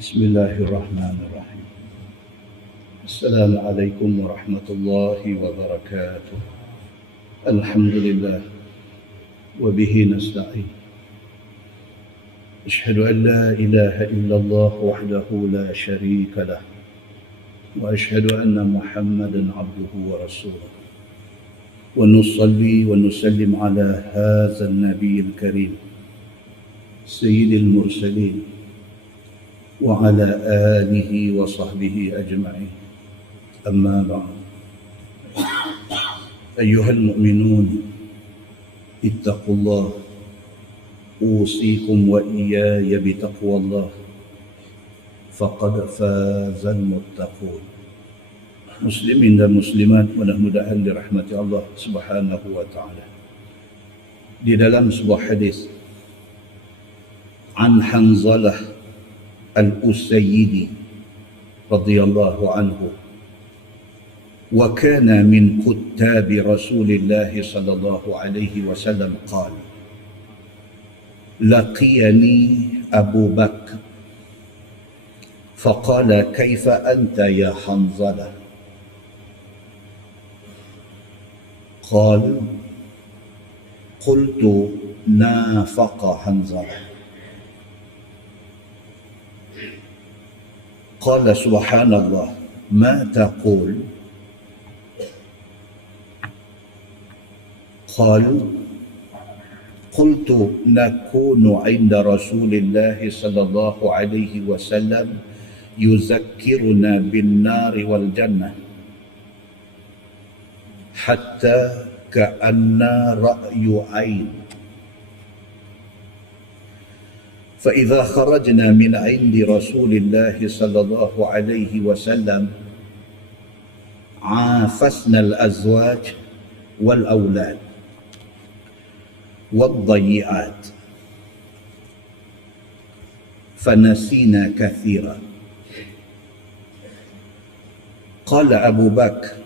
بسم الله الرحمن الرحيم. السلام عليكم ورحمة الله وبركاته. الحمد لله وبه نستعين. أشهد أن لا إله إلا الله وحده لا شريك له، وأشهد أن محمدا عبده ورسوله، ونصلي ونسلم على هذا النبي الكريم سيد المرسلين وعلى آله وصحبه أجمعين. أما بعد، أيها المؤمنون اتقوا الله، أوصيكم وإياي بتقوى الله، فقد فاز المتقون. Muslimin dan muslimat, mudah-mudahan dirahmati Allah Subhanahu wa taala. Di dalam sebuah hadis, an Hanzalah al-Usayyidi radhiyallahu anhu, wa kana min kuttabi Rasulillah sallallahu alaihi wasallam, qala laqiyani Abu Bakr faqala kaifa anta ya Hanzalah, قال قلت نافق حنظلة. قال سبحان الله ما تقول؟ قال قلت نكون عند رسول الله صلى الله عليه وسلم يذكرنا بالنار والجنة حتى كأن رأي عين، فإذا خرجنا من عند رسول الله صلى الله عليه وسلم عافسنا الأزواج والأولاد والضيعات فنسينا كثيرا. قال أبو بكر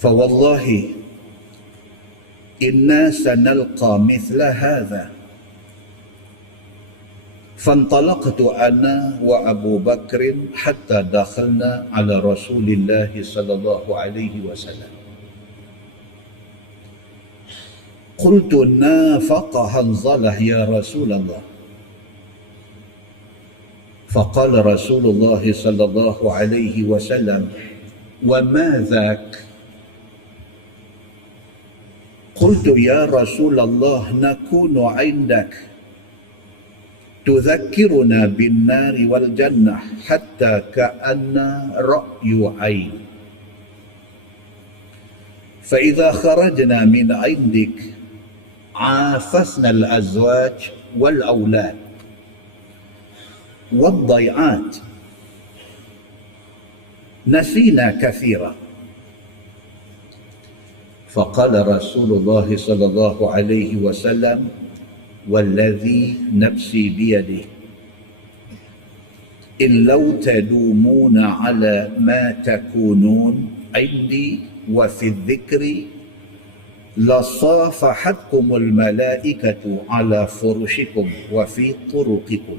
فوالله إنا سنلقى مثل هذا. فانطلقت أنا وأبو بكر حتى دخلنا على رسول الله صلى الله عليه وسلم. قلت نافق حنظلة يا رسول الله. فقال رسول الله صلى الله عليه وسلم وما ذاك؟ قلت يا رسول الله نكون عندك تذكرنا بالنار والجنة حتى كأن رأي عين، فإذا خرجنا من عندك عافسنا الأزواج والأولاد والضيعات نسينا كثيرا. فقال رسول الله صلى الله عليه وسلم والذي نفسي بيده إن لو تدومون على ما تكونون عندي وفي الذكر لصافحتكم الملائكة على فرشكم وفي طرقكم،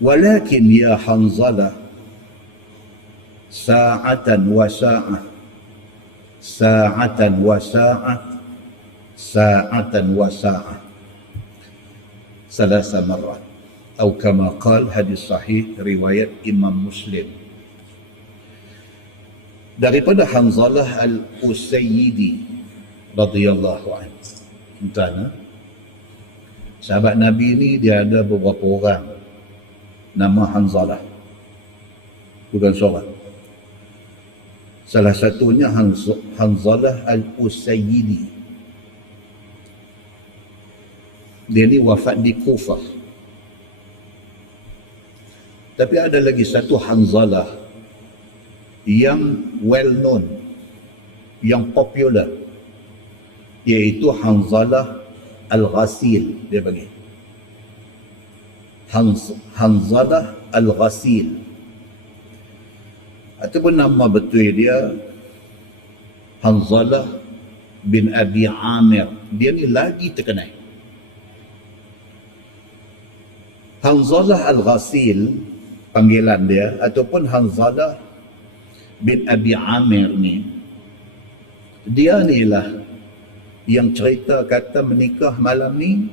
ولكن يا حنظلة ساعة وساعة ساعة وساعة ساعة وساعة ثلاث مرات أو كما قال. Hadis sahih riwayat Imam Muslim. Daripada Hanzalah al-Usayyidi radhiyallahu anhu. Entah, sahabat Nabi ni dia ada beberapa orang nama Hanzalah, bukan seorang. Salah satunya Hanzalah al-Usayyidi. Dia ni wafat di Kufah. Tapi ada lagi satu Hanzalah yang well known, yang popular, iaitu Hanzalah al-Ghasil. Dia bagi Hanzalah al-Ghasil, ataupun nama betul dia Hanzalah bin Abi Amir. Dia ni lagi terkenal. Hanzalah Al-Ghasil, panggilan dia, ataupun Hanzalah bin Abi Amir ni, dia ni lah yang cerita kata menikah malam ni,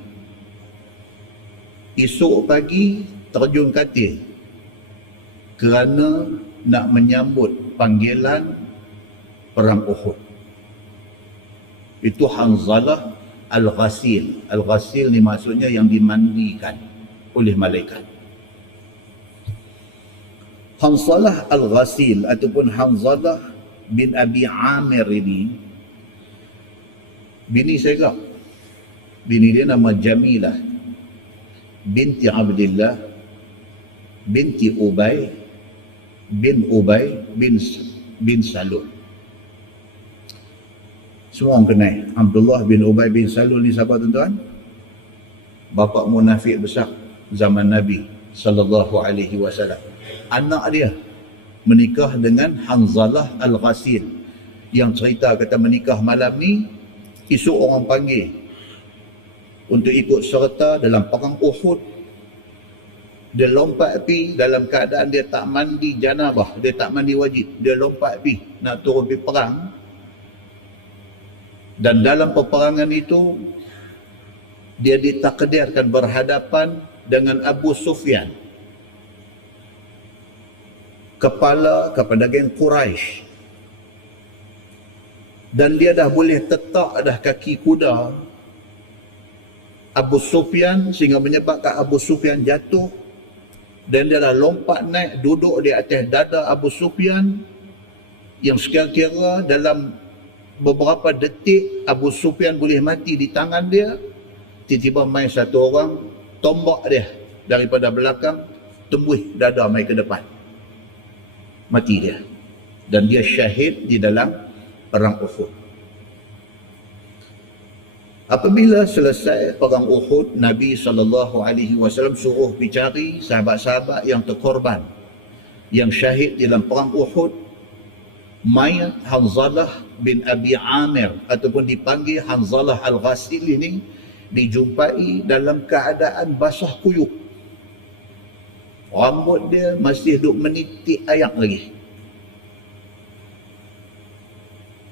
esok pagi terjun katil kerana nak menyambut panggilan perang Uhud. Itu Hanzalah Al-Ghasil. Al-Ghasil ni maksudnya yang dimandikan oleh malaikat. Hanzalah Al-Ghasil ataupun Hanzalah bin Abi Amir ini, bini saya kak. Bini dia nama Jamilah binti Abdillah binti Ubay bin Salul. Semua orang kenal Abdullah bin Ubay bin Salul ni siapa tuan-tuan? Bapa munafik besar zaman Nabi sallallahu alaihi wasallam. Anak dia menikah dengan Hanzalah Al-Ghasil, yang cerita kata menikah malam ni, esok orang panggil untuk ikut serta dalam perang Uhud. Dia lompat pi dalam keadaan dia tak mandi janabah, dia tak mandi wajib. Dia lompat pi nak turun pi perang. Dan dalam peperangan itu dia ditakdirkan berhadapan dengan Abu Sufyan, kepala kepada geng Quraisy. Dan dia dah boleh tetak dah kaki kuda Abu Sufyan, sehingga menyebabkan Abu Sufyan jatuh, dan dia dah lompat naik duduk di atas dada Abu Sufyan, yang sekira-kira dalam beberapa detik Abu Sufyan boleh mati di tangan dia. Tiba-tiba main satu orang tombak dia daripada belakang, tembus dada main ke depan, mati dia, dan dia syahid di dalam perang Uhud. Apabila selesai perang Uhud, Nabi SAW suruh dicari sahabat-sahabat yang terkorban, yang syahid dalam perang Uhud. Mayat Hanzalah bin Abi Amir ataupun dipanggil Hanzalah Al-Ghasil ini dijumpai dalam keadaan basah kuyup. Rambut dia masih duk menitik air lagi.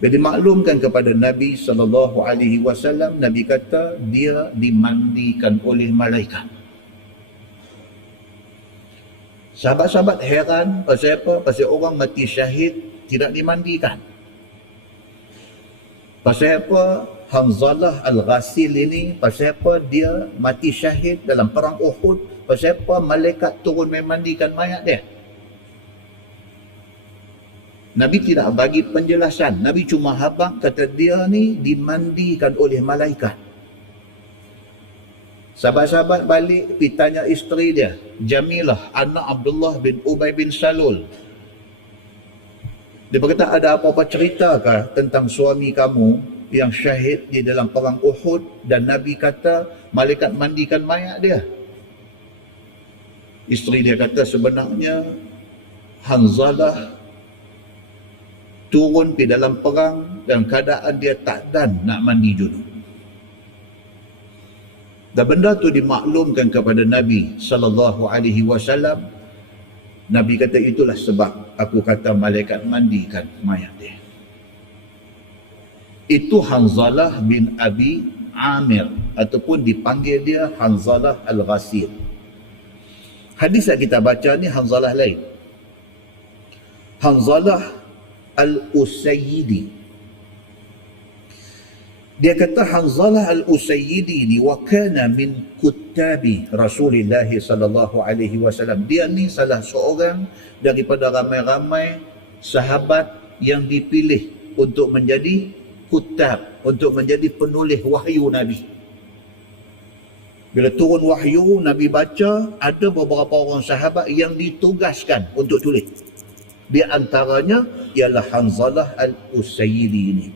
Bila dimaklumkan kepada Nabi SAW, Nabi kata dia dimandikan oleh malaikat. Sahabat-sahabat heran, pasal apa? Pasal orang mati syahid tidak dimandikan. Pasal apa Hanzalah Al-Ghasil ini, pasal apa dia mati syahid dalam perang Uhud, pasal apa malaikat turun memandikan mayat dia? Nabi tidak bagi penjelasan. Nabi cuma habaq kata dia ni dimandikan oleh malaikat. Sahabat-sahabat balik pergi tanya isteri dia, Jamilah, anak Abdullah bin Ubay bin Salul. Dia berkata, ada apa-apa ceritakah tentang suami kamu yang syahid di dalam perang Uhud dan Nabi kata malaikat mandikan mayat dia? Isteri dia kata, sebenarnya Hanzalah turun di dalam perang dalam keadaan dia tak dan nak mandi junub. Dan benda tu dimaklumkan kepada Nabi SAW. Nabi kata, itulah sebab aku kata malaikat mandikan mayat dia. Itu Hanzalah bin Abi Amir ataupun dipanggil dia Hanzalah Al-Ghasil. Hadis yang kita baca ni Hanzalah lain. Hanzalah Al-Usayyidi. Dia kata Hanzalah Al-Usayyidi ni wa kana min kuttabi Rasulullah sallallahu alaihi wasallam. Dia ni salah seorang daripada ramai-ramai sahabat yang dipilih untuk menjadi kutab, untuk menjadi penulis wahyu Nabi. Bila turun wahyu, Nabi baca, ada beberapa orang sahabat yang ditugaskan untuk tulis. Di antaranya ialah Hanzalah Al-Usayyidi ini.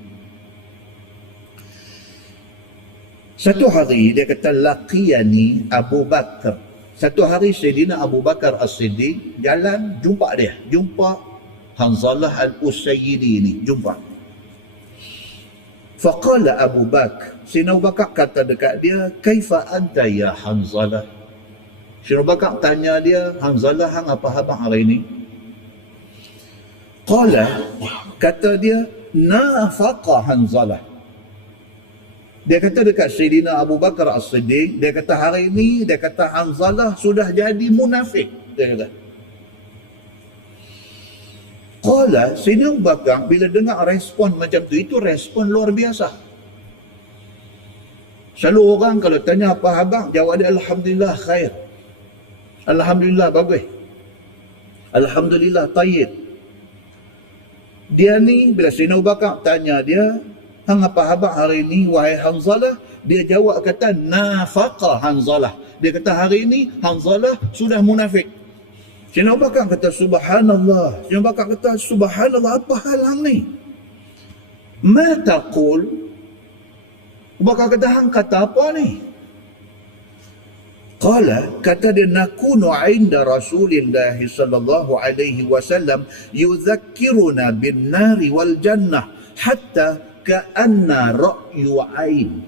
Satu hari dia kata, laqiyani Abu Bakar. Satu hari Sayyidina Abu Bakar As-Siddiq jalan, jumpa Hanzalah Al-Usayyidi ini, jumpa. Faqala Abu Bakar, Sayyidina Abu Bakar kata dekat dia, kaifa anta ya Hanzalah? Syekh Abu Bakar tanya dia, Hanzalah hang apa khabar hari ni? Qala, kata dia, nafaqa Hanzalah. Dia kata dekat Sayyidina Abu Bakar As-Siddiq, dia kata hari ni, dia kata Hanzalah sudah jadi munafik. Dia kata. Qala, Sayyidina Abu Bakar bila dengar respon macam tu, itu respon luar biasa. Selalu orang kalau tanya apa khabar, jawab dia Alhamdulillah khair. Alhamdulillah bagus. Alhamdulillah tayyib. Dia ni bila Sayyidina Abu Bakar tanya dia, hang apa khabar hari ni wahai Hanzalah? Dia jawab kata nafaqa Hanzalah. Dia kata hari ni Hanzalah sudah munafik. Sayyidina Abu Bakar kata subhanallah. Sayyidina Abu Bakar kata subhanallah, apa hal hang ni? Ma taqul? Abu Bakar kata hang kata apa ni? Qala, kata dia, nakunu inda Rasulillah sallallahu alaihi wasallam yudhakkiruna bin nari wal jannah hatta ka'anna ra'yu ain.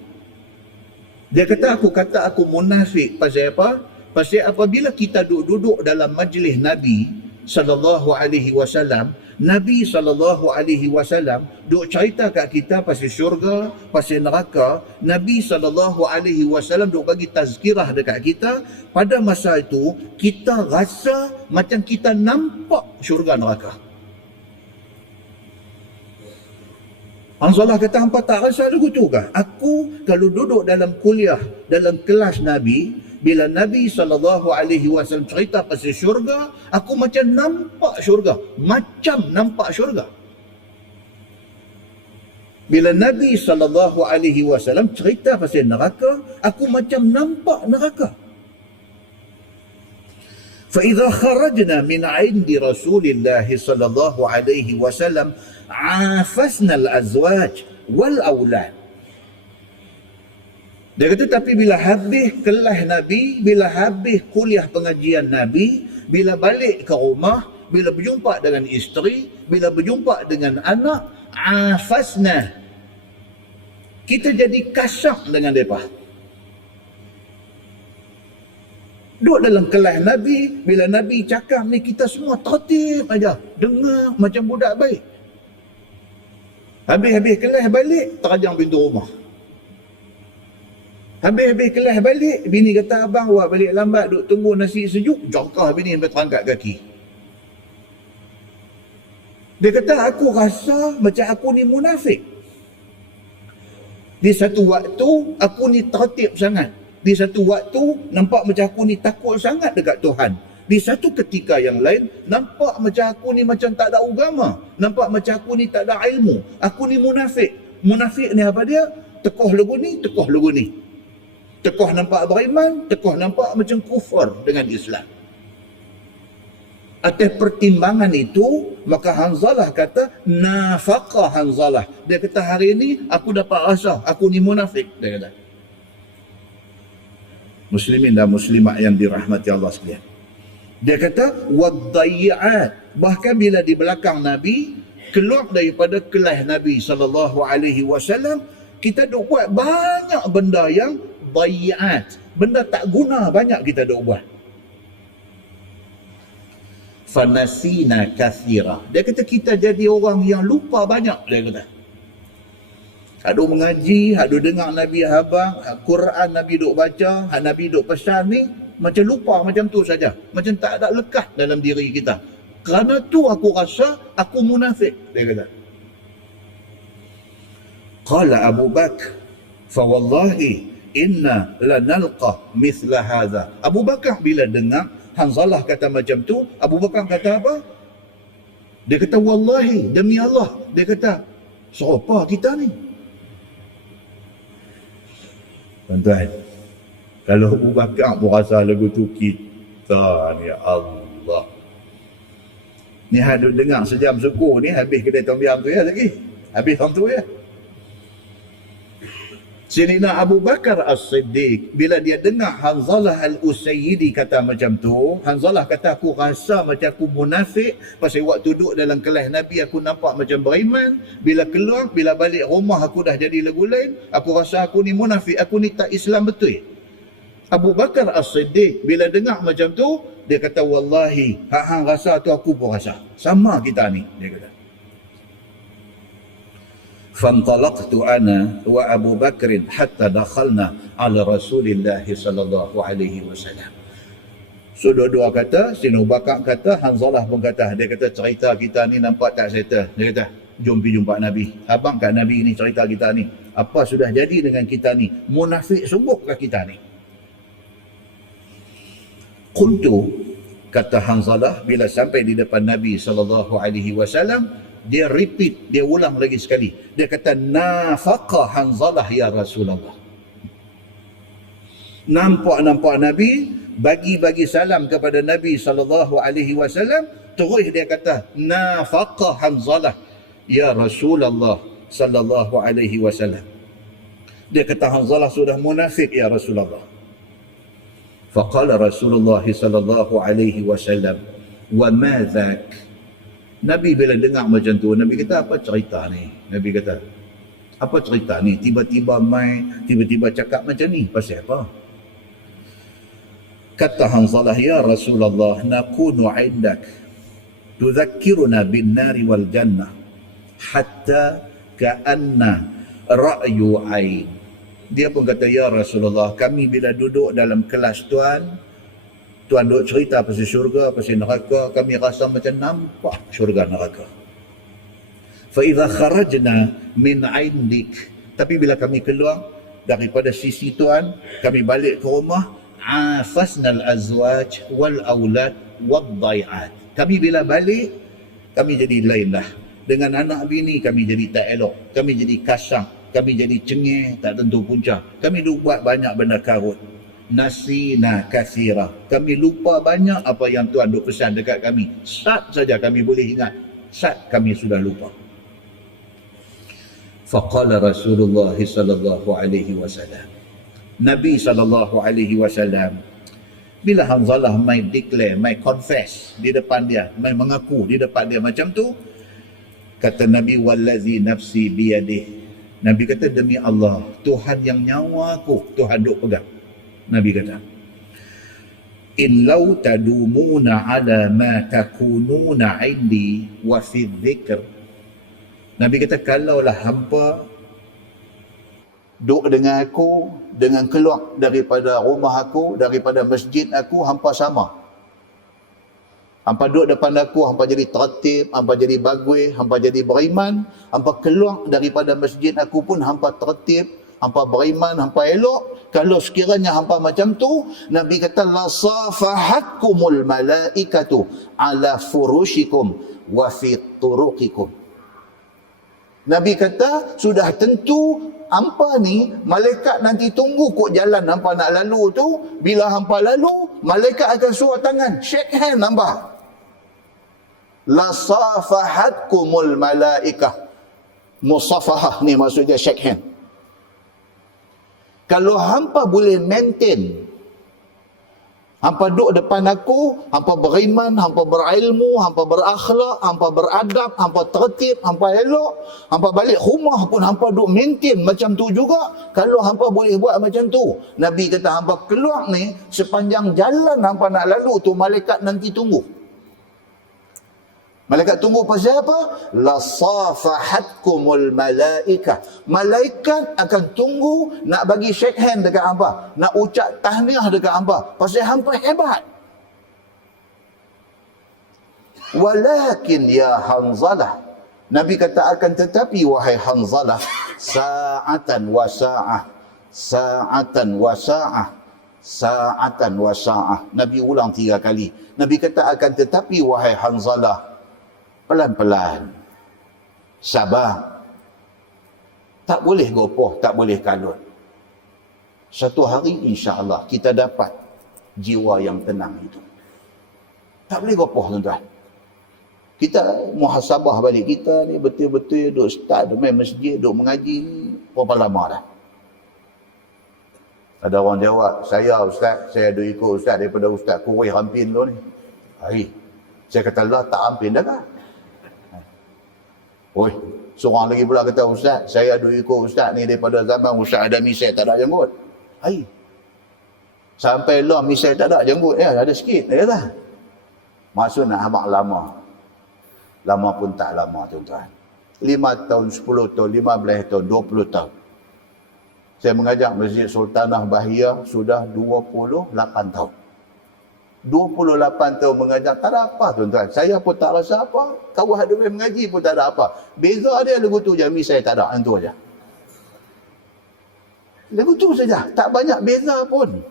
Dia kata aku munafik pasal apa? Pasal apabila kita duduk dalam majlis Nabi sallallahu alaihi wasallam, Nabi sallallahu alaihi wasallam duk cerita kat kita pasal syurga, pasal neraka. Nabi sallallahu alaihi wasallam duk bagi tazkirah dekat kita. Pada masa itu kita rasa macam kita nampak syurga neraka. Hanzalah kata, hampa tak rasa lagu tu kah? Aku kalau duduk dalam kuliah, dalam kelas Nabi, bila Nabi SAW cerita pasal syurga, aku macam nampak syurga. Macam nampak syurga. Bila Nabi SAW cerita pasal neraka, aku macam nampak neraka. فإذا خرجنا من عند رسول الله صلى الله عليه وسلم عافسنا الأزواج والأولاد. Dia kata, tapi bila habis kelas Nabi, bila habis kuliah pengajian Nabi, bila balik ke rumah, bila berjumpa dengan isteri, bila berjumpa dengan anak, afasna, kita jadi kasar dengan mereka. Duduk dalam kelas Nabi, bila Nabi cakap ni, kita semua tertib aja, dengar macam budak baik. Habis-habis kelas balik, terajang pintu rumah. Habis-habis kelas balik, bini kata, abang awak balik lambat, duk tunggu nasi sejuk, jangkah bini sampai terangkat kaki. Dia kata, aku rasa macam aku ni munafik. Di satu waktu, aku ni tertib sangat. Di satu waktu, nampak macam aku ni takut sangat dekat Tuhan. Di satu ketika yang lain, nampak macam aku ni macam tak ada agama. Nampak macam aku ni tak ada ilmu. Aku ni munafik. Munafik ni apa dia? Tekoh lagu ni, tekoh lagu ni. Tekoh nampak beriman, tekoh nampak macam kufur dengan Islam. Atas pertimbangan itu, maka Hanzalah kata, nafaqa Hanzalah. Dia kata, hari ini aku dapat rasa aku ni munafik. Dia kata. Muslimin dan muslimat yang dirahmati Allah sekalian. Dia kata, waddayyi'at. Bahkan bila di belakang Nabi, keluar daripada kelas Nabi SAW, kita duk buat banyak benda yang dayyi'at. Benda tak guna banyak kita duk buat. Fanasina kathira. Dia kata, kita jadi orang yang lupa banyak. Dia kata. Hadu mengaji, hadu dengar Nabi habang, Quran Nabi duk baca, Nabi duk pesan ni, macam lupa macam tu saja. Macam tak ada lekat dalam diri kita. Kerana tu aku rasa aku munafik, dia kata. Qala Abu Bakar, fa wallahi inna lanalqa mithla hadha. Abu Bakar bila dengar Hanzalah kata macam tu, Abu Bakar kata apa? Dia kata, wallahi, demi Allah. Dia kata, siapa kita ni? Tuan-tuan, kalau Abu Bakar pun rasa lagu tu, kita ni Allah. Ni hadut dengar sejam syukur ni, habis kedai tombiam tu ya lagi. Habis orang tu ya. Sayyidina Abu Bakar As-Siddiq, bila dia dengar Hanzalah Al-Usayyidi kata macam tu, Hanzalah kata, aku rasa macam aku munafik, pasal waktu duduk dalam kelas Nabi aku nampak macam beriman, bila keluar, bila balik rumah aku dah jadi lagu lain, aku rasa aku ni munafik, aku ni tak Islam betul. Abu Bakar As-Siddiq bila dengar macam tu, dia kata wallahi, hang rasa tu aku pun rasa. Sama kita ni, dia kata. Fantalaqtu ana wa Abu Bakr hatta dakhalna ala Rasulillah sallallahu alaihi wasallam. So dua-dua kata, Sina Abu Bakar kata, Hanzalah pun kata, dia kata cerita kita ni nampak tak settle. Dia kata, jom pergi jumpa Nabi. Abang kat Nabi ni cerita kita ni. Apa sudah jadi dengan kita ni? Munafik sungguhkah kita ni? Qultu, kata Hanzalah bila sampai di depan Nabi sallallahu alaihi wasallam, dia repeat, dia ulang lagi sekali. Dia kata nafaqa Hanzalah ya Rasulullah. Nampak Nabi bagi salam kepada Nabi sallallahu alaihi wasallam, terus dia kata nafaqa Hanzalah ya Rasulullah sallallahu alaihi wasallam. Dia kata Hanzalah sudah munafik ya Rasulullah. Faqala Rasulullah sallallahu alaihi wasallam, wa ma dhak? Nabi bila dengar macam tu, Nabi kata apa cerita ni? Nabi kata, apa cerita ni? Tiba-tiba cakap macam ni, pasal apa? Kata Hanzalah, ya Rasulullah, nakunu indak tudhakkiruna bin nari wal jannah hatta ka'anna ra'yu ain. Dia pun kata, ya Rasulullah, kami bila duduk dalam kelas Tuan duk cerita pasal syurga, pasal neraka, kami rasa macam nampak syurga neraka. Fa idza kharajna min indik, tapi bila kami keluar daripada sisi Tuan, kami balik ke rumah, afasna al-azwaj wal aulad wad dai'at. Kami bila balik, kami jadi lain lah. Dengan anak bini kami jadi tak elok, kami jadi kasar, kami jadi cengih, tak tentu punca. Kami buat banyak benda karut. Nasina kathira. Kami lupa banyak apa yang Tuan duk pesan dekat kami. Sat saja kami boleh ingat. Sat kami sudah lupa. Faqala Rasulullah sallallahu alaihi wasallam. Nabi sallallahu alaihi wasallam bila Hanzalah mai declare, mai confess di depan dia, mai mengaku di depan dia macam tu, kata Nabi, wallazi nafsi biyadih. Nabi kata, demi Allah, Tuhan yang nyawa aku, Tuhan duk pegang. Nabi kata, in law tadumuna ala ma takununa indi wa fi dhikr. Nabi kata, kalaulah hampa duk dengan aku, dengan keluar daripada rumah aku, daripada masjid aku, hampa sama. Hampa duduk depan aku, hampa jadi tertib, hampa jadi bagui, hampa jadi beriman. Hampa keluar daripada masjid aku pun hampa tertib, hampa beriman, hampa elok. Kalau sekiranya hampa macam tu, Nabi kata, la safahatkumul malaikatu ala furushikum wa fi turuqikum. Nabi kata, sudah tentu hampa ni, malaikat nanti tunggu kok jalan hampa nak lalu tu. Bila hampa lalu, malaikat akan suruh tangan, shake hand hampa. La safahatkumul malaikah. Musafahah ni maksudnya shake hand. Kalau hampa boleh maintain, hampa duduk depan aku, hampa beriman, hampa berilmu, hampa berakhlak, hampa beradab, hampa tertib, hampa elok, hampa balik rumah pun hampa duduk maintain macam tu juga. Kalau hampa boleh buat macam tu, Nabi kata hampa keluar ni, sepanjang jalan hampa nak lalu tu, malaikat nanti tunggu. Malaikat tunggu pasal apa? La safahatkumul malaikah. Malaikat akan tunggu nak bagi shake hand dekat hampa, nak ucap tahniah dekat hampa, pasal hampa hebat. Walakin ya Hanzalah, Nabi kata akan tetapi wahai Hanzalah, sa'atan wa sa'ah, sa'atan wa sa'ah, sa'atan wa sa'ah. Nabi ulang 3 kali. Nabi kata akan tetapi wahai Hanzalah, pelan-pelan, sabar, tak boleh gopoh, tak boleh kalut. Satu hari insya-Allah kita dapat jiwa yang tenang itu. Tak boleh gopoh tuan-tuan. Kita muhasabah balik kita ni, betul-betul duk start, duk main masjid, duk mengaji ni berapa lama dah. Ada orang jawab, saya ustaz, saya duk ikut ustaz daripada ustaz Kurih Hampin tu ni. Hai, saya kata lah tak Hampin dah kan. Oi, seorang lagi pula kata, ustaz, saya duk ikut ustaz ni daripada zaman ustaz Adami, saya tak ada janggut. Hai. Sampai lah misal tak ada jenggot ya, ada sikit dia kata. Maksud nak habaq lama. Lama pun tak lama tuan-tuan. 5 tahun, 10 tahun, 15 tahun, 20 tahun. Saya mengajar Masjid Sultanah Bahia sudah 28 tahun. 28 tahun mengajar, tak ada apa tuan-tuan. Saya pun tak rasa apa. Kawan ada yang mengaji pun tak ada apa. Beza dia lagu tu je, saya tak ada. Itu aja. Lagu tu saja. Tak banyak beza pun.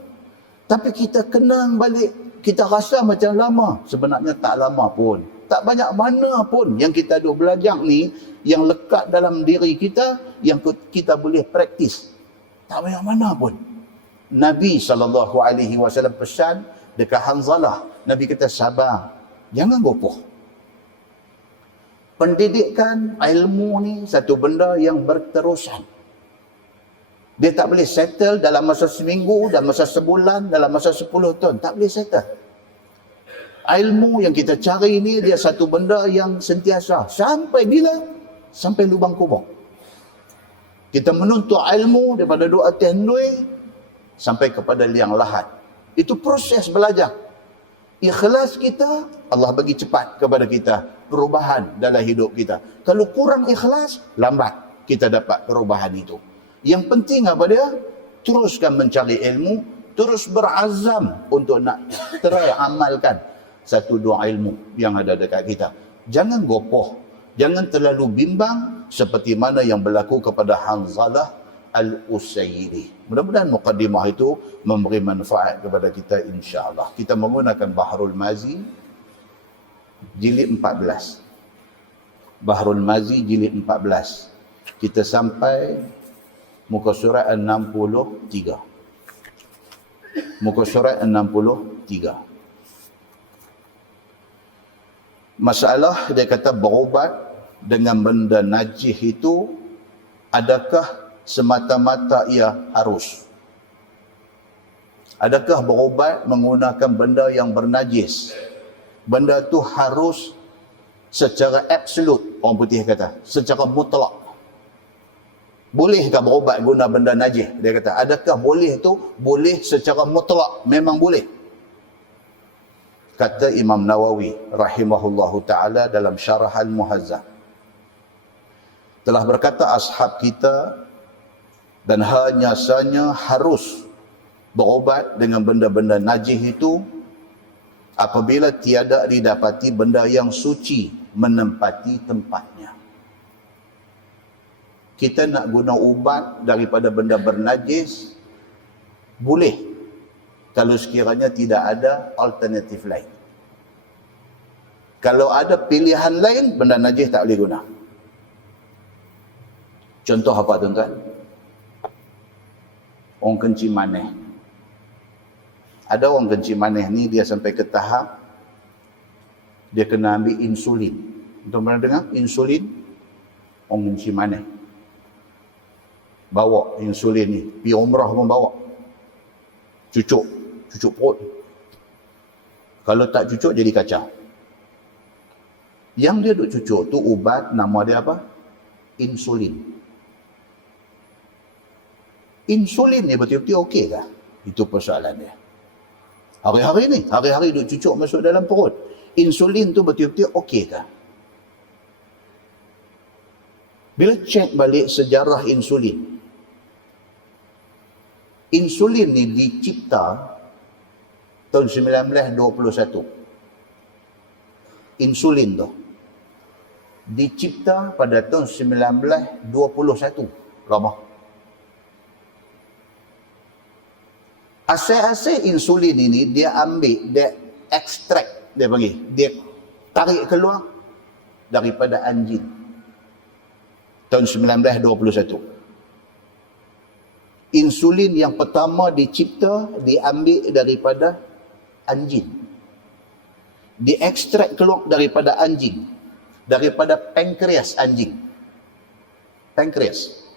Tapi kita kenang balik, kita rasa macam lama. Sebenarnya tak lama pun. Tak banyak mana pun yang kita duk belajar ni, yang lekat dalam diri kita, yang kita boleh praktis. Tak banyak mana pun. Nabi SAW pesan dekat Hanzalah. Nabi kata sabar. Jangan gopoh. Pendidikan ilmu ni satu benda yang berterusan. Dia tak boleh settle dalam masa seminggu, dalam masa sebulan, dalam masa 10 tahun. Tak boleh settle. Ilmu yang kita cari ni dia satu benda yang sentiasa. Sampai bila? Sampai lubang kubur. Kita menuntut ilmu daripada doa tenui sampai kepada liang lahat. Itu proses belajar. Ikhlas kita, Allah bagi cepat kepada kita perubahan dalam hidup kita. Kalau kurang ikhlas, lambat kita dapat perubahan itu. Yang penting apa dia? Teruskan mencari ilmu, terus berazam untuk nak try amalkan satu dua ilmu yang ada dekat kita. Jangan gopoh, jangan terlalu bimbang seperti mana yang berlaku kepada Hanzalah Al-Usayri. Mudah-mudahan muqaddimah itu memberi manfaat kepada kita insya-Allah. Kita menggunakan Bahrul Mazi jilid 14. Bahrul Mazi jilid 14. Kita sampai muka surat 63. Muka surat 63. Masalah dia kata berubat dengan benda najis itu, adakah semata-mata ia harus? Adakah berubat menggunakan benda yang bernajis? Benda tu harus secara absolut, orang putih kata, secara mutlak. Bolehkah berubat guna benda najis? Dia kata, adakah boleh tu? Boleh secara mutlak, memang boleh. Kata Imam Nawawi rahimahullahu ta'ala dalam Syarah Al-Muhazzab. Telah berkata ashab kita, dan hanya sahaja harus berubat dengan benda-benda najis itu apabila tiada didapati benda yang suci menempati tempatnya. Kita nak guna ubat daripada benda bernajis, boleh. Kalau sekiranya tidak ada alternatif lain. Kalau ada pilihan lain, benda najis tak boleh guna. Contoh apa tuan-tuan? Orang kencing manis. Ada orang kencing manis ni dia sampai ke tahap dia kena ambil insulin. Tuan pernah dengar insulin? Orang kencing manis bawa insulin ni, pergi umrah pun bawa. Cucuk perut. Kalau tak cucuk jadi kacau. Yang dia duk cucuk tu ubat, nama dia apa? Insulin. Insulin ni betul-betul okey kah? Itu persoalan dia. Hari-hari duk cucuk masuk dalam perut. Insulin tu betul-betul okey kah? Bila cek balik sejarah insulin. Insulin ni dicipta tahun 1921. Insulin tu dicipta pada tahun 1921. Lama. Asal-asal insulin ini dia ambil, dia ekstrak, dia panggil, dia tarik keluar daripada anjing. Tahun 1921. Insulin yang pertama dicipta, diambil daripada anjing. Diekstrak keluar daripada anjing. Daripada pankreas anjing. Pankreas.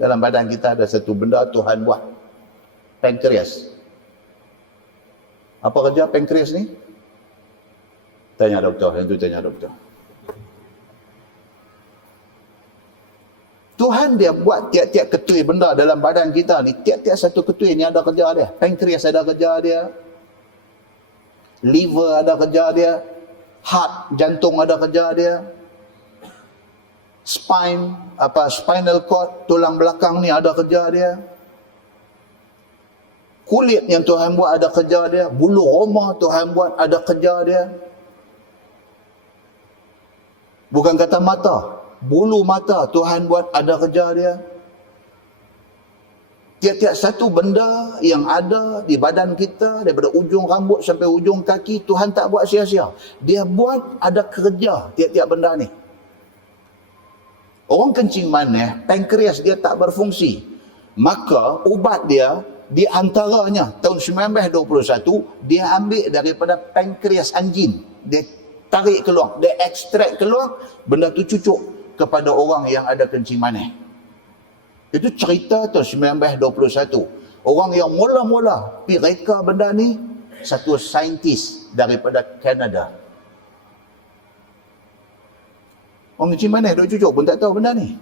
Dalam badan kita ada satu benda Tuhan buat. Pankreas. Apa kerja pankreas ni? Tanya doktor. Yang tu tanya doktor. Tuhan Tuhan dia buat tiap-tiap ketui benda dalam badan kita ni, tiap-tiap satu ketui ni ada kerja dia. Pankreas ada kerja dia, liver ada kerja dia, heart, jantung ada kerja dia, spinal cord, tulang belakang ni ada kerja dia, kulit yang Tuhan buat ada kerja dia, bulu roma Tuhan buat ada kerja dia. Bukan kata mata, bulu mata Tuhan buat ada kerja dia. Tiap-tiap satu benda yang ada di badan kita, daripada ujung rambut sampai ujung kaki, Tuhan tak buat sia-sia. Dia buat ada kerja tiap-tiap benda ni. Orang kencing manis, pankreas dia tak berfungsi. Maka ubat dia, di antaranya tahun 1921, dia ambil daripada pankreas anjing. Dia tarik keluar, dia ekstrak keluar, benda tu cucuk kepada orang yang ada kencing manis. Itu cerita tahun 1921. Orang yang mula-mula pergi reka benda ni, satu saintis daripada Kanada. Orang kencing manis duk cucuk pun tak tahu benda ni.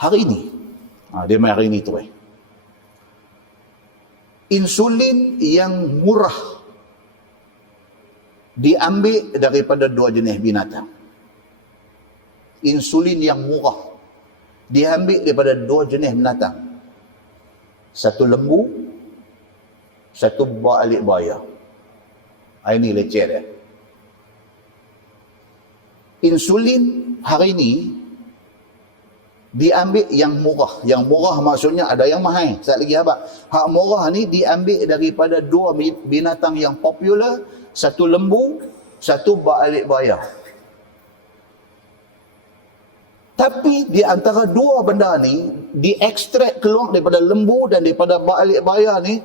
Hari ini, dia main hari ini tu insulin yang murah diambil daripada dua jenis binatang. Insulin yang murah diambil daripada dua jenis binatang. Satu lembu, satu balik buaya. Ini leceh dia. Insulin hari ini diambil yang murah. Yang murah maksudnya ada yang mahal. Sekali lagi abang. Hak murah ni diambil daripada dua binatang yang popular. Satu lembu, satu balik buaya. Tapi di antara dua benda ni, diekstrak keluar daripada lembu dan daripada balik buaya ni,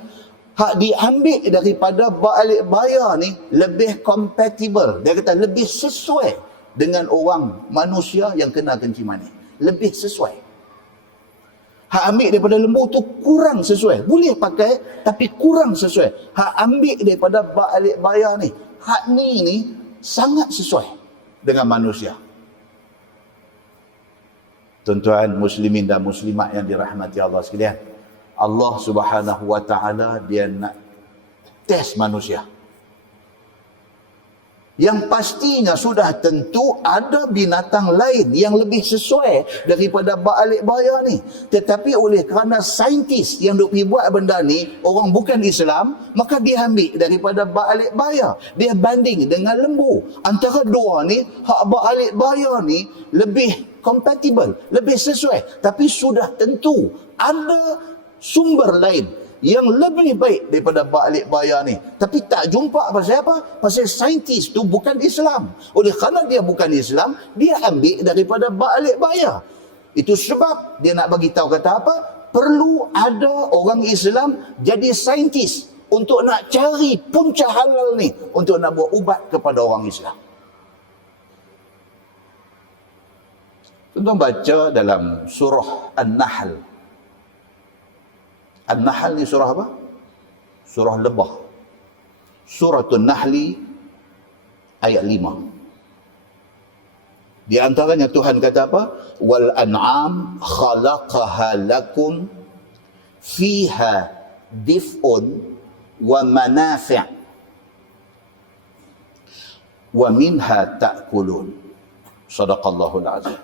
hak diambil daripada balik buaya ni lebih compatible. Dia kata lebih sesuai dengan orang manusia yang kena kencing manis. Lebih sesuai. Hak ambil daripada lembu tu kurang sesuai. Boleh pakai tapi kurang sesuai. Hak ambil daripada balik buaya ni, hak ni sangat sesuai dengan manusia. Tuan-tuan muslimin dan muslimat yang dirahmati Allah sekalian, Allah Subhanahu wa taala dia nak test manusia. Yang pastinya sudah tentu ada binatang lain yang lebih sesuai daripada balik buaya ni. Tetapi oleh kerana saintis yang duk pergi buat benda ni orang bukan Islam, maka dia ambil daripada balik buaya. Dia banding dengan lembu. Antara dua ni, hak balik buaya ni lebih compatible, lebih sesuai. Tapi sudah tentu ada sumber lain yang lebih baik daripada balik buaya ni. Tapi tak jumpa pasal apa? Pasal saintis tu bukan Islam. Oleh kerana dia bukan Islam, dia ambil daripada balik buaya. Itu sebab dia nak bagi tahu kata apa? Perlu ada orang Islam jadi saintis untuk nak cari punca halal ni, untuk nak buat ubat kepada orang Islam. Tuan-tuan baca dalam surah An-Nahl. An-Nahl ni surah apa? Surah Lebah. Suratul Nahli ayat 5. Di antaranya Tuhan kata apa? Wal an'am khalaqaha lakum fiha dif'un wa manafi' wa minha ta'kulun. Shadaqallahul azim.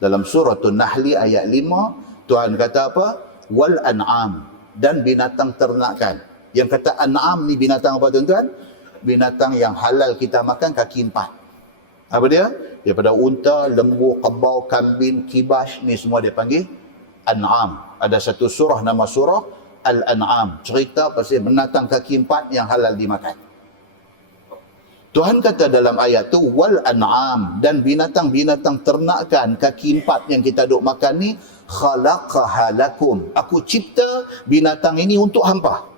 Dalam suratul Nahli ayat 5, Tuhan kata apa? Wal an'am, dan binatang ternakan. Yang kata an'am ni binatang apa tuan-tuan? Binatang yang halal kita makan kaki 4. Apa dia? Daripada unta, lembu, kebau, kambing, kibas, ni semua dia panggil an'am. Ada satu surah nama surah Al-An'am, cerita pasal binatang kaki 4 yang halal dimakan. Tuhan kata dalam ayat tu wal an'am, dan binatang-binatang ternakan kaki 4 yang kita duk makan ni, khalaqaha lakum, aku cipta binatang ini untuk hampa.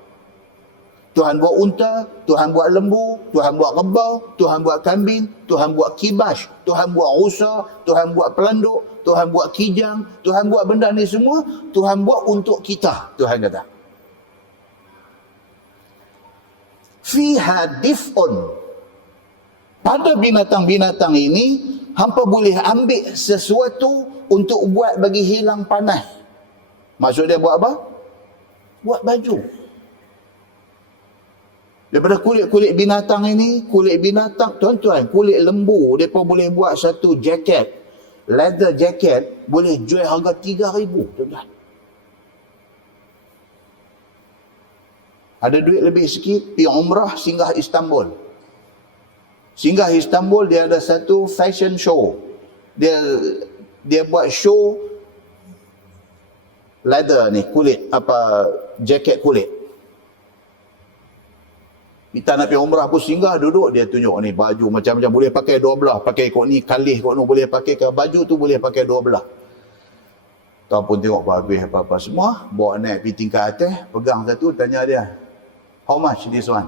Tuhan buat unta, Tuhan buat lembu, Tuhan buat kebau, Tuhan buat kambing, Tuhan buat kibas, Tuhan buat rusa, Tuhan buat pelanduk, Tuhan buat kijang, Tuhan buat benda ni semua, Tuhan buat untuk kita, Tuhan kata. Fiha dif'un, pada binatang-binatang ini, hampa boleh ambil sesuatu untuk buat bagi hilang panas. Maksud dia buat apa? Buat baju. Daripada kulit-kulit binatang ini, kulit binatang, tuan-tuan, kulit lembu, mereka boleh buat satu jaket, leather jacket, boleh jual harga 3,000, tuan-tuan. Ada duit lebih sikit, pergi umrah, singgah Istanbul. Singgah Istanbul, dia ada satu fashion show. Dia buat show leather ni, kulit, jaket kulit. Kita nak pergi umrah pun singgah, duduk, dia tunjuk ni baju macam-macam, boleh pakai dua belah, pakai kot ni kalih, kot ni boleh pakai, baju tu boleh pakai dua belah. Tahu pun tengok habis apa-apa semua, bawa naik pergi tingkat atas, pegang satu, tanya dia, how much this one?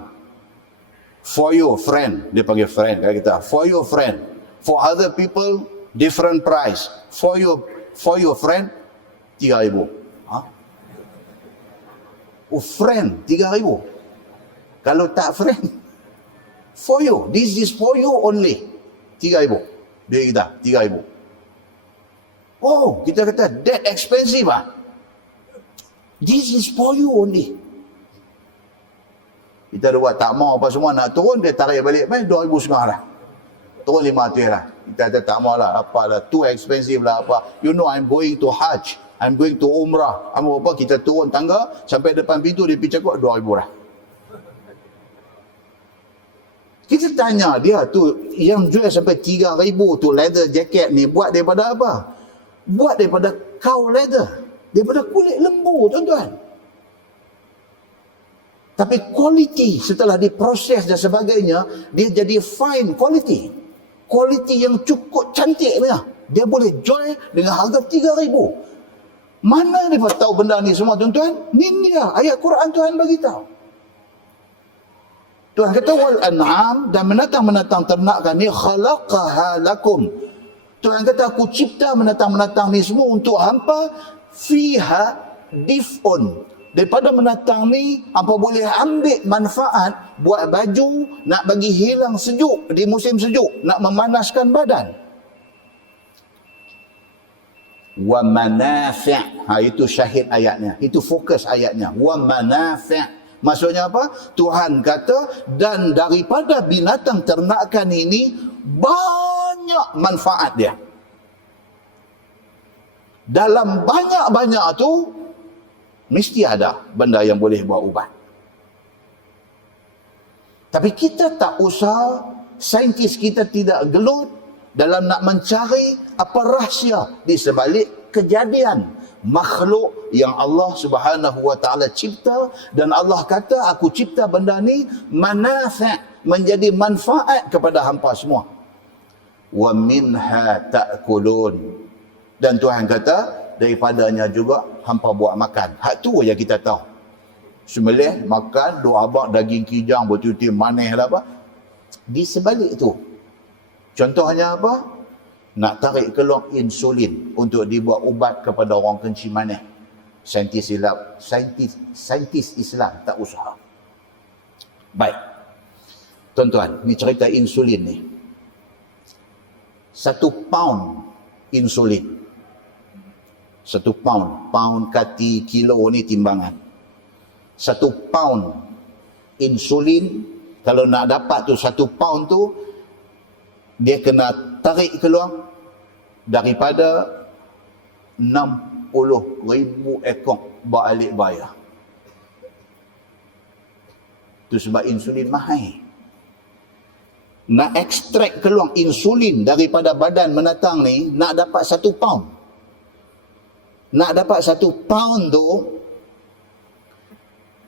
For your friend, dia panggil friend kat kita. For your friend. For other people, different price. For your friend, 3,000. Ha? Oh, friend, 3,000. Kalau tak friend, for you. This is for you only. 3,000. Dia kita, 3,000. Oh, kita kata, that expensive ah. This is for you only. Kita ada buat tak mau apa semua, nak turun, dia tarik balik, 2,500 lah. Turun 500 lah. Kita kata tak mau lah, apalah, too expensive lah apa. You know, I'm going to Hajj, I'm going to Umrah. Apa, kita turun tangga, sampai depan pintu, dia pergi cakap, 2,000 lah. Kita tanya dia tu, yang jual sampai 3,000 tu leather jacket ni, buat daripada apa? Buat daripada cow leather. Daripada kulit lembu, tuan-tuan. Tapi quality setelah diproses dan sebagainya, dia jadi fine quality. Quality yang cukup cantik dia. Dia boleh jual dengan harga 3,000. Mana dia tahu benda ni semua, tuan-tuan? Ni dia, ayat Quran Tuhan bagi tahu. Tuhan kata, wal an'am, dan menatang-menatang ternak kami, khalaqaha lakum. Tuhan kata, aku cipta menatang-menatang ni semua untuk hampa, fiha dif'un. Daripada menatang ni, apa boleh ambil manfaat buat baju, nak bagi hilang sejuk di musim sejuk, nak memanaskan badan. Wa manafi'. Itu syahid ayatnya. Itu fokus ayatnya. Wa manafi'. Maksudnya apa? Tuhan kata, dan daripada binatang ternakan ini, banyak manfaat dia. Dalam banyak-banyak tu, mesti ada benda yang boleh buat ubat. Tapi kita tak usah, saintis kita tidak gelut dalam nak mencari apa rahsia di sebalik kejadian makhluk yang Allah Subhanahu wa taala cipta, dan Allah kata, aku cipta benda ni manafi', menjadi manfaat kepada hampa semua. Wa minha ta'kulun. Dan Tuhan kata, daripadanya juga hampa buat makan. Hak tu je kita tahu. Sembelih, makan, duk abak daging kijang, betul-betul manis lah apa. Di sebalik tu, contohnya apa? Nak tarik keluar insulin untuk dibuat ubat kepada orang kencing manis. Saintis Islam tak usaha. Baik. Tuan-tuan, ni cerita insulin ni. 1 pound insulin. 1 pound kati kilo ni timbangan. 1 pound insulin, kalau nak dapat tu 1 pound tu, dia kena tarik keluar daripada 60,000 ekor balik bayar. Itu sebab insulin mahal. Nak ekstrak keluar insulin daripada badan menatang ni, nak dapat 1 pound. Nak dapat 1 pound tu,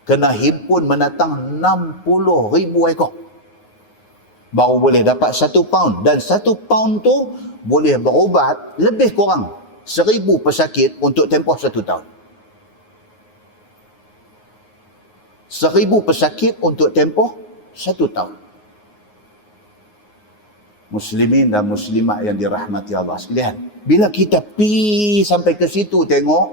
kena himpun menatang 60,000 ekor. Baru boleh dapat 1 pound. Dan 1 pound tu boleh berubat lebih kurang 1,000 pesakit untuk tempoh 1 tahun. 1,000 pesakit untuk tempoh 1 tahun. Muslimin dan muslimat yang dirahmati Allah sekalian, bila kita pi sampai ke situ tengok,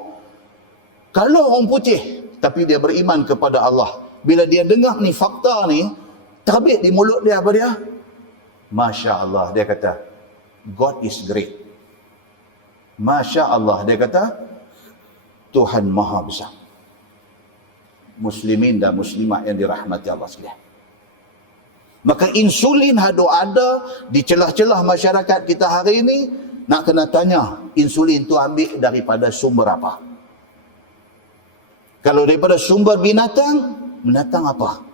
kalau orang putih tapi dia beriman kepada Allah, bila dia dengar ni fakta ni, terbit di mulut dia apa dia? Masya Allah, dia kata, God is great. Masya Allah, dia kata, Tuhan Maha Besar. Muslimin dan muslimat yang dirahmati Allah sekalian. Maka insulin ada di celah-celah masyarakat kita hari ini. Nak kena tanya, insulin tu ambil daripada sumber apa? Kalau daripada sumber binatang, binatang apa?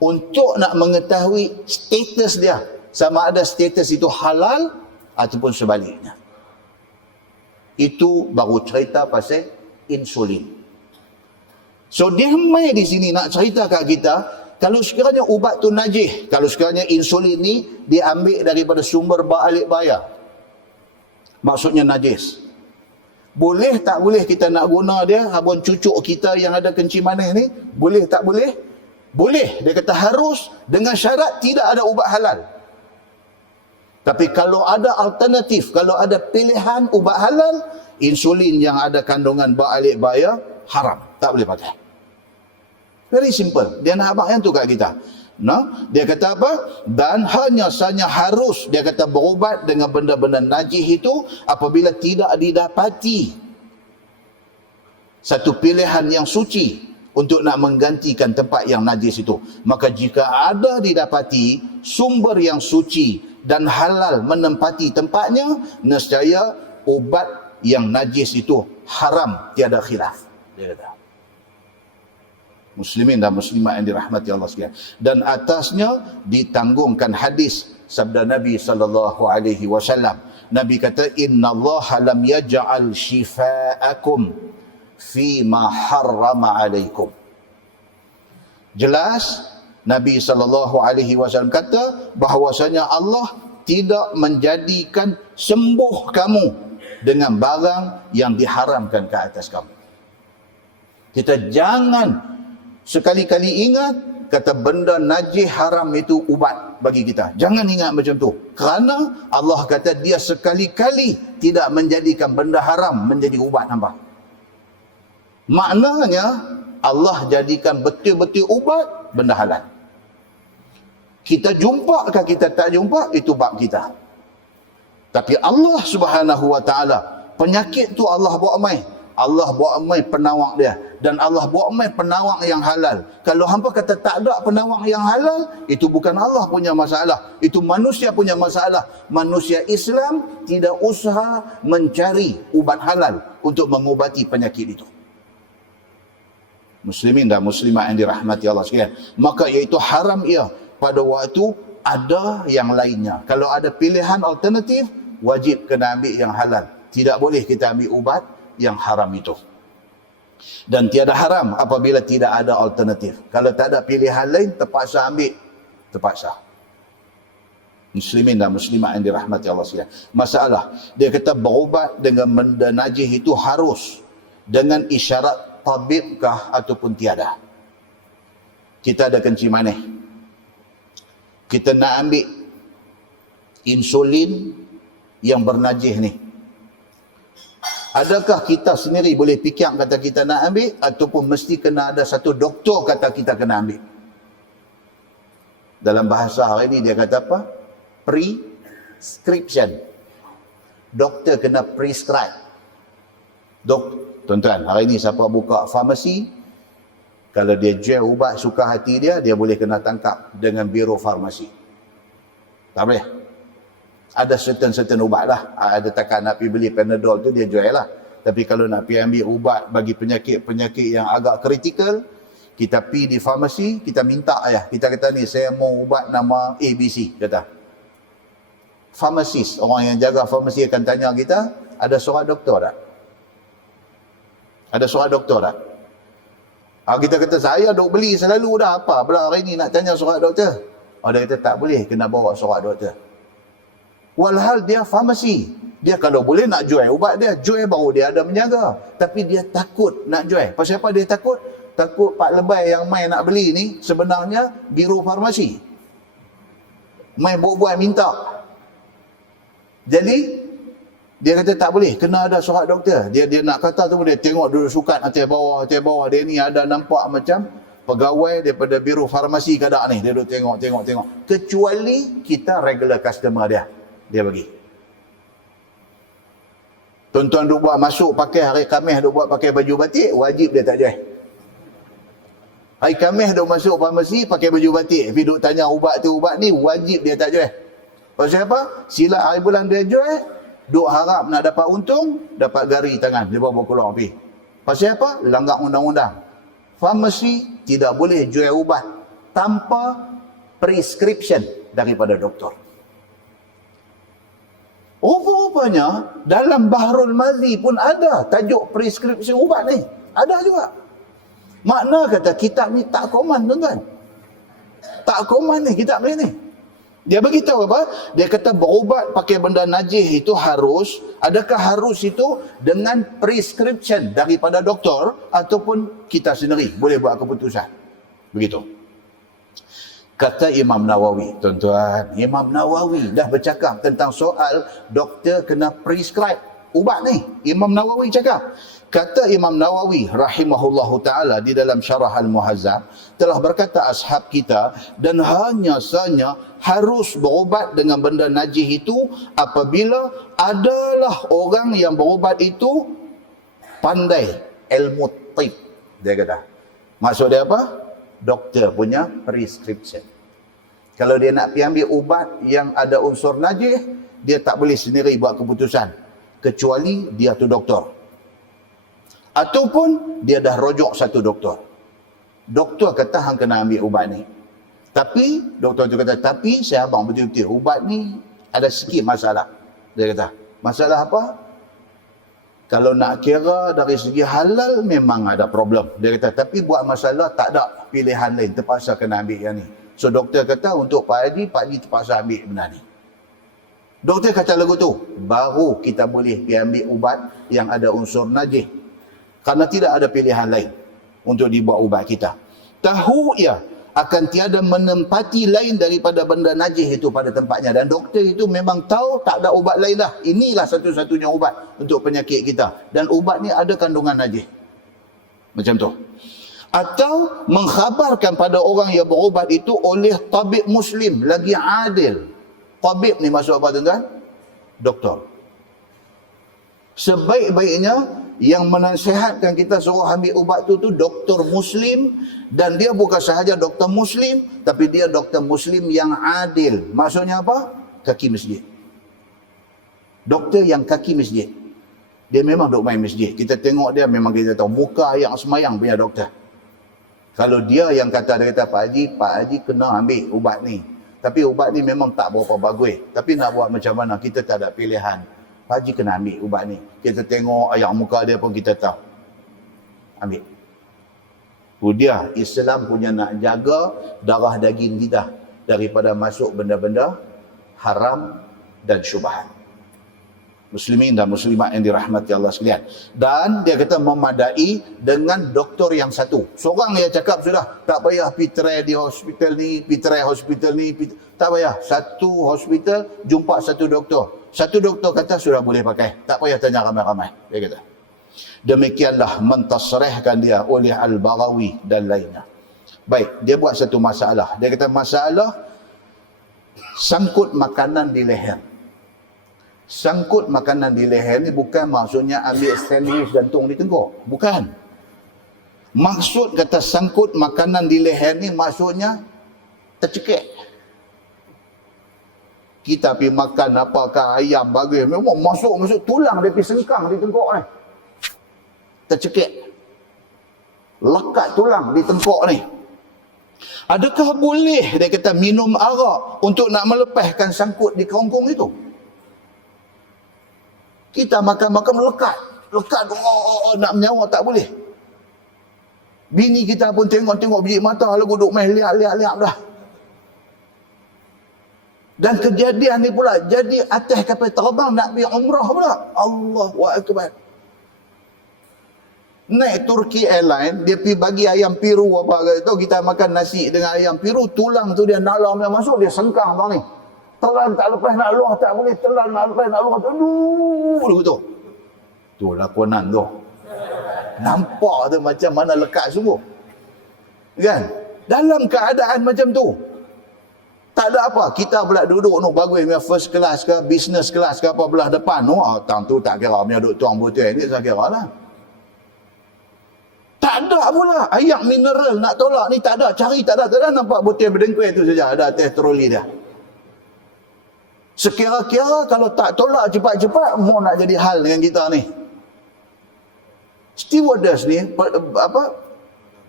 Untuk nak mengetahui status dia, sama ada status itu halal ataupun sebaliknya. Itu baru cerita pasal insulin. So dia mai di sini nak cerita kat kita, kalau sekiranya ubat tu najis, kalau sekiranya insulin ni diambil daripada sumber balik bayar, maksudnya najis. Boleh tak boleh kita nak guna dia, abang cucuk kita yang ada kencing manis ni? Boleh tak boleh? Boleh. Dia kata harus dengan syarat tidak ada ubat halal. Tapi kalau ada alternatif, kalau ada pilihan ubat halal, insulin yang ada kandungan balik bayar, haram. Tak boleh pakai. Very simple. Dia nak abang yang tu kat kita. No? Dia kata apa? Dan hanya sahaja harus, dia kata, berubat dengan benda-benda najis itu apabila tidak didapati satu pilihan yang suci untuk nak menggantikan tempat yang najis itu. Maka jika ada didapati sumber yang suci dan halal menempati tempatnya, nescaya ubat yang najis itu haram, tiada khilaf. Dia kata. Muslimin dan muslimat yang dirahmati Allah sekalian. Dan atasnya ditanggungkan hadis sabda Nabi SAW. Nabi kata, innallaha lam yaj'al shifa'akum fi ma harrama alaikum. Jelas Nabi SAW kata bahawasanya Allah tidak menjadikan sembuh kamu dengan barang yang diharamkan ke atas kamu. Kita jangan sekali-kali ingat kata benda najis haram itu ubat bagi kita. Jangan ingat macam tu. Kerana Allah kata dia sekali-kali tidak menjadikan benda haram menjadi ubat, nampak? Maknanya Allah jadikan betul-betul ubat benda halal. Kita jumpa ke kita tak jumpa, itu bab kita. Tapi Allah Subhanahu Wa Taala, penyakit tu Allah buat mai. Allah buat mai penawak dia. Dan Allah buat mai penawak yang halal. Kalau hampa kata tak ada penawak yang halal, itu bukan Allah punya masalah. Itu manusia punya masalah. Manusia Islam tidak usaha mencari ubat halal untuk mengubati penyakit itu. Muslimin dan muslimat yang dirahmati Allah sekalian. Maka iaitu haram ia pada waktu ada yang lainnya. Kalau ada pilihan alternatif, wajib kena ambil yang halal. Tidak boleh kita ambil ubat yang haram itu. Dan tiada haram apabila tidak ada alternatif. Kalau tak ada pilihan lain, terpaksa ambil. Terpaksa. Muslimin dan muslimat yang dirahmati Allah sekalian. Masalah, dia kata berubat dengan benda najis itu harus dengan isyarat tabibkah ataupun tiada. Kita ada kencing manis. Kita nak ambil insulin yang bernajis ni. Adakah kita sendiri boleh fikir kata kita nak ambil, ataupun mesti kena ada satu doktor kata kita kena ambil? Dalam bahasa hari ni dia kata apa? Prescription. Doktor kena prescribe. Tuan-tuan, hari ni siapa buka farmasi, kalau dia jual ubat suka hati dia, dia boleh kena tangkap dengan biro farmasi. Tak boleh. Ada certain ubat lah. Ada takkan nak pergi beli Panadol tu dia jual lah. Tapi kalau nak pergi ambil ubat bagi penyakit-penyakit yang agak kritikal, kita pergi di farmasi, kita minta ya. Kita kata ni saya mau ubat nama ABC, kata. Farmasis, orang yang jaga farmasi akan tanya kita, ada surat doktor tak? Ada surat doktor tak? Kita kata saya duk beli selalu dah, apa pula hari ni nak tanya surat doktor? Dia kata tak boleh, kena bawa surat doktor. Walhal dia farmasi. Dia kalau boleh nak jual ubat dia, jual baru dia ada menjaga. Tapi dia takut nak jual. Pasal apa dia takut? Takut pak lebay yang mai nak beli ni sebenarnya biro farmasi. Mai buat-buat minta. Jadi dia kata tak boleh, kena ada surat doktor. Dia nak kata tu dia tengok duduk sukat atas bawah dia ni ada nampak macam pegawai daripada biro farmasi kadang ni, dia duduk tengok. Kecuali kita regular customer dia bagi. Tuan-tuan duk buat masuk pakai hari Khamis, duk buat pakai baju batik, wajib dia tak jual. Hari Khamis duk masuk farmasi pakai baju batik, tapi duk tanya ubat tu ubat ni, wajib dia tak jual. Pasal apa? Sila hari bulan dia jual, duk harap nak dapat untung, dapat gari tangan, dia bawa keluar pergi. Pasal apa? Langgar undang-undang. Farmasi tidak boleh jual ubat tanpa prescription daripada doktor. Rupa-rupanya dalam Bahrul Mazi pun ada tajuk prescription ubat ni. Ada juga. Makna kata kitab ni tak koman, tuan-tuan. Tak koman ni kitab ni. Dia beritahu apa? Dia kata berubat pakai benda najis itu harus, adakah harus itu dengan prescription daripada doktor ataupun kita sendiri boleh buat keputusan. Begitu. Kata Imam Nawawi, tuan-tuan, Imam Nawawi dah bercakap tentang soal doktor kena prescribe ubat ni. Imam Nawawi cakap. Kata Imam Nawawi rahimahullahu ta'ala di dalam Syarah Al-Muhazzab, telah berkata ashab kita, dan hanya sahaja harus berubat dengan benda najis itu apabila adalah orang yang berubat itu pandai ilmu tib. Dia kata. Maksud dia apa? Doktor punya prescription. Kalau dia nak pergi ambil ubat yang ada unsur najis, dia tak boleh sendiri buat keputusan. Kecuali dia tu doktor. Ataupun dia dah rujuk satu doktor. Doktor kata hang kena ambil ubat ni. Tapi, doktor tu kata, tapi saya abang betul-betul, ubat ni ada sikit masalah. Dia kata, masalah apa? Kalau nak kira dari segi halal memang ada problem. Dia kata, tapi buat masalah tak ada pilihan lain. Terpaksa kena ambil yang ni. So doktor kata untuk Pak Haji terpaksa ambil benda ni. Doktor kata lagu tu, baru kita boleh pergi ambil ubat yang ada unsur najis. Kerana tidak ada pilihan lain untuk dibuat ubat kita. Tahu ia akan tiada menempati lain daripada benda najis itu pada tempatnya. Dan doktor itu memang tahu tak ada ubat lain dah. Inilah satu-satunya ubat untuk penyakit kita. Dan ubat ni ada kandungan najis. Macam tu. Atau mengkhabarkan pada orang yang berubat itu oleh tabib muslim lagi adil. Tabib ni maksud apa, tuan-tuan? Doktor. Sebaik-baiknya yang menasihatkan kita suruh ambil ubat tu doktor muslim, dan dia bukan sahaja doktor muslim, tapi dia doktor muslim yang adil. Maksudnya apa? Kaki masjid. Doktor yang kaki masjid. Dia memang duk main masjid. Kita tengok dia memang kita tahu muka yang semayang punya doktor. Kalau dia yang kata, dia kata Pak Haji kena ambil ubat ni. Tapi ubat ni memang tak berapa bagus. Tapi nak buat macam mana? Kita tak ada pilihan. Pak Haji kena ambil ubat ni. Kita tengok ayat muka dia pun kita tahu. Ambil. Dia Islam punya nak jaga darah daging kita daripada masuk benda-benda haram dan syubhat. Muslimin dan muslimat yang dirahmati Allah sekalian. Dan dia kata memadai dengan doktor yang satu. Seorang yang cakap sudah, tak payah pitrai di hospital ni, pitrai hospital ni, tak payah. Satu hospital jumpa satu doktor. Satu doktor kata sudah boleh pakai. Tak payah tanya ramai-ramai. Dia kata. Demikianlah mentasrihkan dia oleh Al-Baghawi dan lainnya. Baik, dia buat satu masalah. Dia kata masalah sangkut makanan di leher. Sangkut makanan di leher ni bukan maksudnya ambil sandwich gantung di tengkuk. Bukan. Maksud kata sangkut makanan di leher ni maksudnya tercekik. Kita pergi makan apakah ayam bagus, memang masuk tulang dia pergi sengkang di tengkuk ni. Tercekik. Lekat tulang di tengkuk ni. Adakah boleh dia kata minum arak untuk nak melepaskan sangkut di kerongkong itu? Kita makan-makan melekat. Lekat, nak menyawa tak boleh. Bini kita pun tengok-tengok biji mata lagu duk main liak-liak dah. Dan kejadian ni pula jadi atas kapal terbang nak pergi umrah pula. Allahu Akbar. Naik Turki Airline, dia pergi bagi ayam piru apa tahu, kita makan nasi dengan ayam piru, tulang tu dia dalam yang masuk, dia sengkang bang ni. Telan tak lepas nak luah tak boleh, telan nak lepas nak luah tu. Aduh, tu. Tu lakonan tu. Nampak tu macam mana lekat sungguh. Kan? Dalam keadaan macam tu. Tak ada apa. Kita pula duduk no bagus punya first class ke, business class ke apa belah depan no. Tang tu tak kira punya duk tuang botol ni saya kira lah. Tak ada pula. Air mineral nak tolak ni tak ada. Cari tak ada. Nampak botol berdengkuih tu saja. Ada atas troli dia. Sekira-kira kalau tak tolak cepat-cepat, mau nak jadi hal dengan kita ni. Stewardess ni,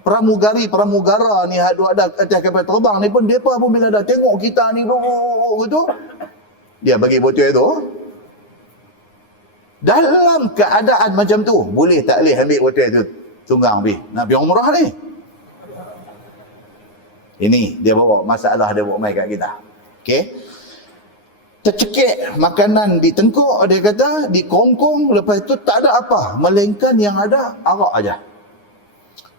pramugara ni ada atas kapal terbang ni pun, mereka pun bila dah tengok kita ni gitu, dia bagi botol tu. Dalam keadaan macam tu, boleh tak boleh ambil botol tu tunggang pergi nak pergi umrah ni? Ini dia bawa masalah, dia bawa mai kat kita. Okey, tercekik makanan di tengkuk, dia kata di kongkong, lepas tu tak ada apa melainkan yang ada arak aja.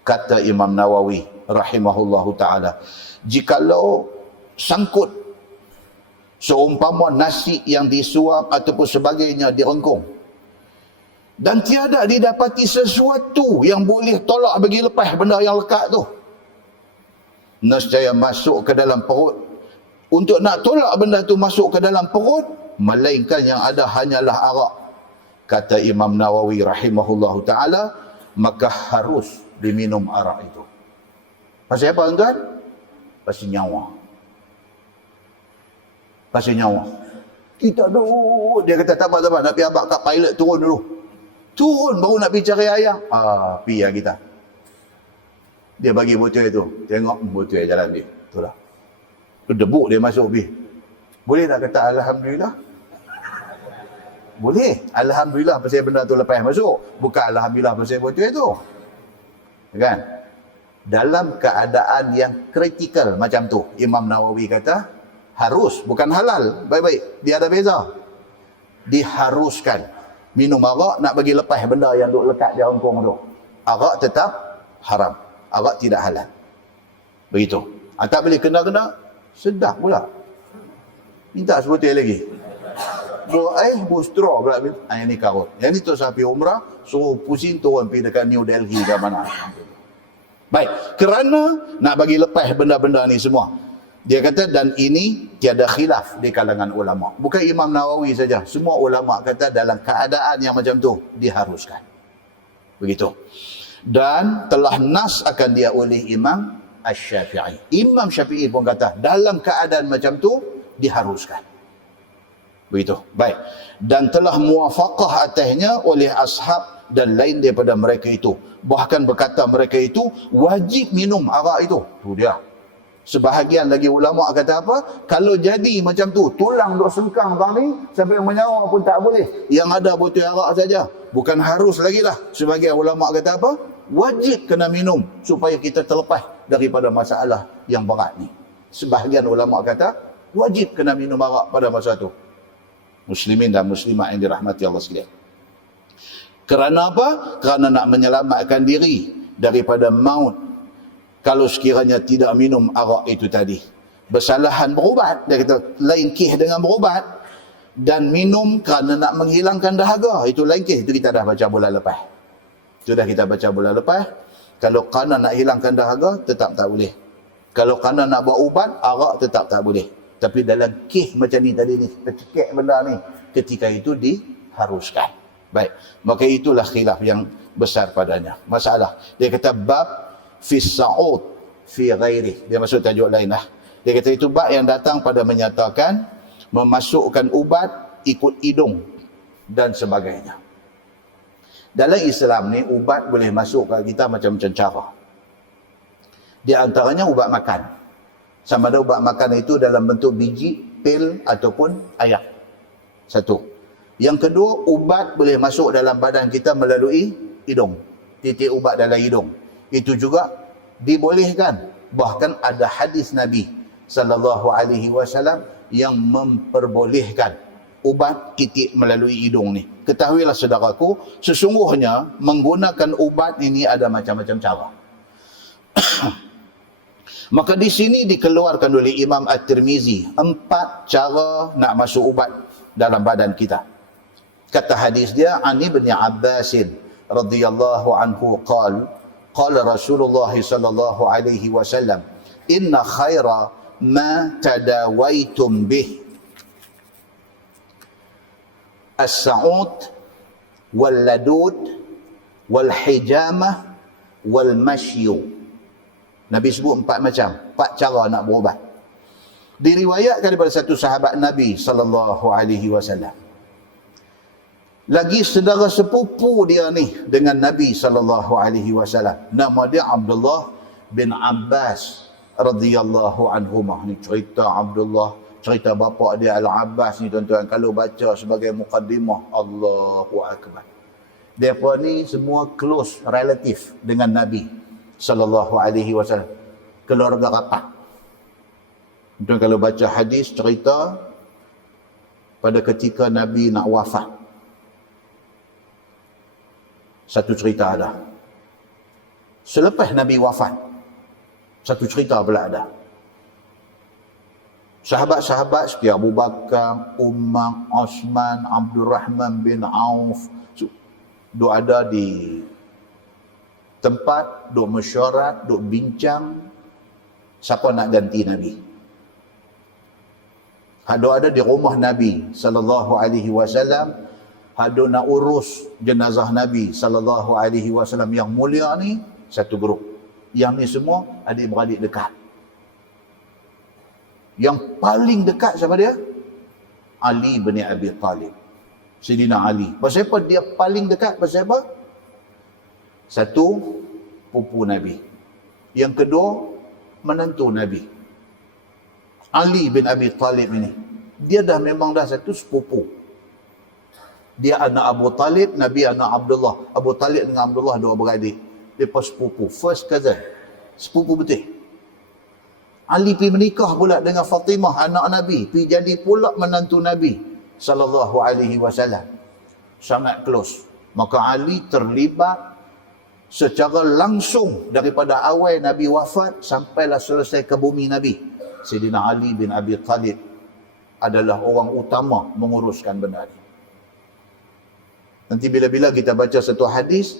Kata Imam Nawawi rahimahullahu taala, jikalau sangkut seumpama nasi yang disuap ataupun sebagainya direngkung dan tiada didapati sesuatu yang boleh tolak bagi lepas benda yang lekat tu, nescaya masuk ke dalam perut. Untuk nak tolak benda tu masuk ke dalam perut, melainkan yang ada hanyalah arak. Kata Imam Nawawi rahimahullahu ta'ala, maka harus diminum arak itu. Pasal apa tuan? Pasal nyawa. Pasal nyawa. Kita duduk, dia kata tak apa, nak pergi abang kat pilot turun dulu. Turun baru nak pergi cari ayam. Pergi lah kita. Dia bagi botol itu. Tengok botol jalan dia. Itulah. Debuk dia masuk pergi. Boleh tak kata Alhamdulillah? Boleh. Alhamdulillah pasal benda tu lepas masuk. Bukan Alhamdulillah pasal botol itu. Kan? Dalam keadaan yang kritikal macam tu, Imam Nawawi kata, harus, bukan halal. Baik-baik. Dia ada beza. Diharuskan. Minum arak nak bagi lepas benda yang duk lekat di hongkong tu. Arak tetap haram. Arak tidak halal. Begitu. Tak boleh kena-kena, sedap pula. Minta sebotol lagi. Bu straw pula. Yang ni karut. Yang ni tu sapi umrah, suruh pusing turun pergi dekat New Delhi ke mana. Baik. Kerana nak bagi lepas benda-benda ni semua. Dia kata, dan ini tiada khilaf di kalangan ulama. Bukan Imam Nawawi saja. Semua ulama kata dalam keadaan yang macam tu, diharuskan. Begitu. Dan telah nas akan dia oleh Imam Asy-Syafi'i. Imam Syafi'i pun kata, dalam keadaan macam tu, diharuskan. Begitu. Baik. Dan telah muwafaqah atasnya oleh ashab dan lain daripada mereka itu. Bahkan berkata mereka itu, wajib minum arak itu. Tu dia. Sebahagian lagi ulama kata apa? Kalau jadi macam tu, tulang duk sengkang bang ni, sampai menyawa pun tak boleh. Yang ada botol arak saja. Bukan harus lagi lah. Sebagian ulama kata apa? Wajib kena minum supaya kita terlepas daripada masalah yang berat ni. Sebahagian ulama kata, wajib kena minum arak pada masa tu. Muslimin dan muslimat yang dirahmati Allah sekalian. Kerana apa? Kerana nak menyelamatkan diri daripada maut. Kalau sekiranya tidak minum arak itu tadi. Bersalahan berubat. Dia kata, lain kih dengan berubat. Dan minum kerana nak menghilangkan dahaga. Itu lain kih. Itu kita dah baca bulan lepas. Sudah kita baca bulan lepas. Kalau kerana nak hilangkan dahaga, tetap tak boleh. Kalau kerana nak buat ubat, arak tetap tak boleh. Tapi dalam kih macam ni tadi ni, tercekik benda ni, ketika itu diharuskan. Baik. Maka itulah khilaf yang besar padanya. Masalah. Dia kata, bab fi sa'ud fi ghairi. Dia masuk tajuk lain lah. Dia kata itu bab yang datang pada menyatakan memasukkan ubat ikut hidung dan sebagainya. Dalam Islam ni ubat boleh masuk ke kita macam-macam cara. Di antaranya ubat makan. Sama ada ubat makan itu dalam bentuk biji, pil ataupun air. Satu. Yang kedua, ubat boleh masuk dalam badan kita melalui hidung. Titik ubat dalam hidung. Itu juga dibolehkan. Bahkan ada hadis Nabi sallallahu alaihi wasallam yang memperbolehkan ubat titik melalui hidung ni. Ketahuilah saudaraku, sesungguhnya menggunakan ubat ini ada macam-macam cara. Maka di sini dikeluarkan oleh Imam At-Tirmizi 4 cara nak masuk ubat dalam badan kita. Kata hadis dia, Ani bin Abbasin radhiyallahu anhu qala Qala Rasulullah sallallahu alaihi wasallam, inna khaira ma tadawaitum bih as-sa'ud wal ladud wal hijamah wal mashyu. Nabi sebut 4 macam, 4 cara nak berubat. Diriwayatkan daripada satu sahabat Nabi sallallahu alaihi wasallam, lagi saudara sepupu dia ni dengan Nabi sallallahu alaihi wasallam, nama dia Abdullah bin Abbas radhiyallahu anhumah. Ni cerita Abdullah, cerita bapa dia Al-Abbas ni tuan-tuan, kalau baca sebagai mukaddimah, Allahu akbar. Depa ni semua close relatif dengan Nabi sallallahu alaihi wasallam, keluarga rapat. Tuan kalau baca hadis cerita pada ketika Nabi nak wafat, satu cerita ada. Selepas Nabi wafat, satu cerita pula ada. Sahabat-sahabat seperti Abu Bakar, Umar, Osman, Abdul Rahman bin Auf, duk ada di tempat, duk mesyuarat, duk bincang siapa nak ganti Nabi. Ada di rumah Nabi sallallahu alaihi wasallam, ada nak urus jenazah Nabi sallallahu alaihi wasallam yang mulia ni, satu grup. Yang ni semua adik-beradik dekat. Yang paling dekat siapa dia? Ali bin Abi Talib. Sayyidina Ali. Pasal apa dia paling dekat? Pasal apa? Satu, pupu Nabi. Yang kedua, menantu Nabi. Ali bin Abi Talib ini, dia dah memang dah satu sepupu. Dia anak Abu Talib, Nabi anak Abdullah. Abu Talib dengan Abdullah dua beradik. Mereka sepupu, first cousin. Sepupu betul. Ali pergi menikah pula dengan Fatimah, anak Nabi. Pergi jadi pula menantu Nabi sallallahu alaihi wasallam. Sangat close. Maka Ali terlibat secara langsung daripada awal Nabi wafat sampailah selesai ke bumi Nabi. Sayyidina Ali bin Abi Talib adalah orang utama menguruskan benda ini. Nanti bila-bila kita baca satu hadis,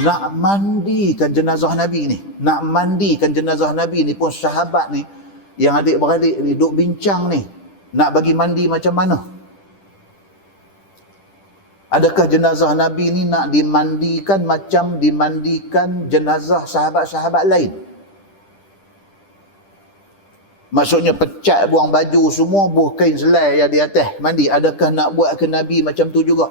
nak mandikan jenazah Nabi ni, nak mandikan jenazah Nabi ni pun sahabat ni, yang adik-beradik ni duk bincang ni, nak bagi mandi macam mana. Adakah jenazah Nabi ni nak dimandikan macam dimandikan jenazah sahabat-sahabat lain? Maksudnya pecat, buang baju semua, buah kain selai yang di atas mandi. Adakah nak buat ke Nabi macam tu juga?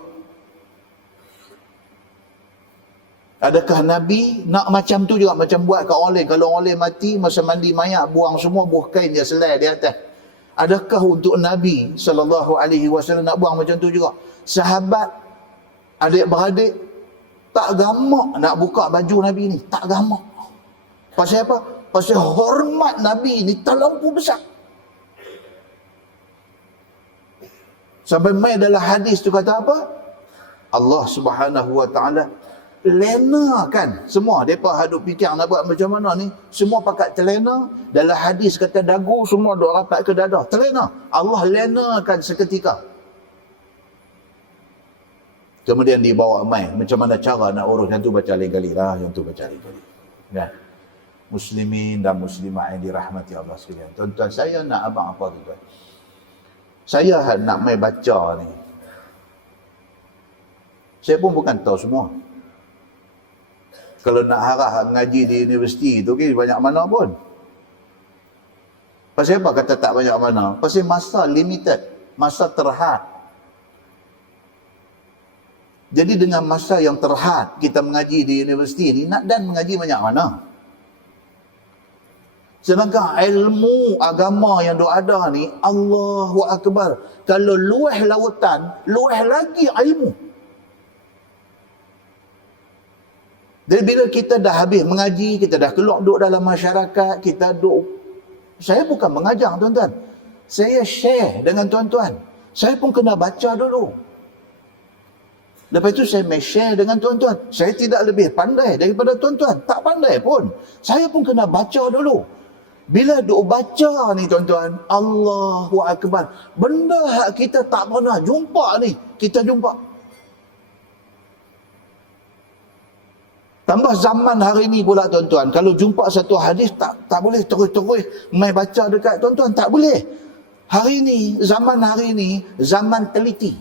Adakah Nabi nak macam tu juga? Macam buat kat orang lain. Kalau orang lain mati, masa mandi mayat, buang semua buah kain dia selai di atas. Adakah untuk Nabi SAW nak buang macam tu juga? Sahabat, adik-beradik, tak gamak nak buka baju Nabi ni. Tak gamak. Pasal apa? Pasal hormat Nabi ni terlampau besar. Sampai mai dalam hadis tu kata apa? Allah Subhanahu wa taala lenakan semua. Depa hadut fikir nak buat macam mana ni, semua pakat terlena. Dalam hadis kata dagu semua duk rapat ke dada, terlena. Allah lenakan seketika. Kemudian dibawa mai macam mana cara nak urus. Yang tu baca lain kali lah, yang tu baca lain kali. Ya. Muslimin dan muslimah yang dirahmati Allah sekalian. Tuan-tuan, saya nak abang apa tuan? Saya nak mai baca ni. Saya pun bukan tahu semua. Kalau nak harap ngaji di universiti tu kan banyak mana pun. Pasal apa kata tak banyak mana? Pasal masa limited, masa terhad. Jadi dengan masa yang terhad kita mengaji di universiti ni, nak dan mengaji banyak mana? Sedangkan ilmu agama yang ada ni, Allahu Akbar. Kalau luah lautan, luah lagi ilmu. Jadi bila kita dah habis mengaji, kita dah keluar duduk dalam masyarakat, kita duduk. Saya bukan mengajar tuan-tuan. Saya share dengan tuan-tuan. Saya pun kena baca dulu. Lepas itu saya share dengan tuan-tuan. Saya tidak lebih pandai daripada tuan-tuan. Tak pandai pun. Saya pun kena baca dulu. Bila duk baca ni tuan-tuan, Allahu Akbar. Benda hak kita tak pernah jumpa ni, kita jumpa. Tambah zaman hari ni pula tuan-tuan, kalau jumpa satu hadis tak boleh terus-terus mai baca dekat tuan-tuan, tak boleh. Hari ni, zaman teliti.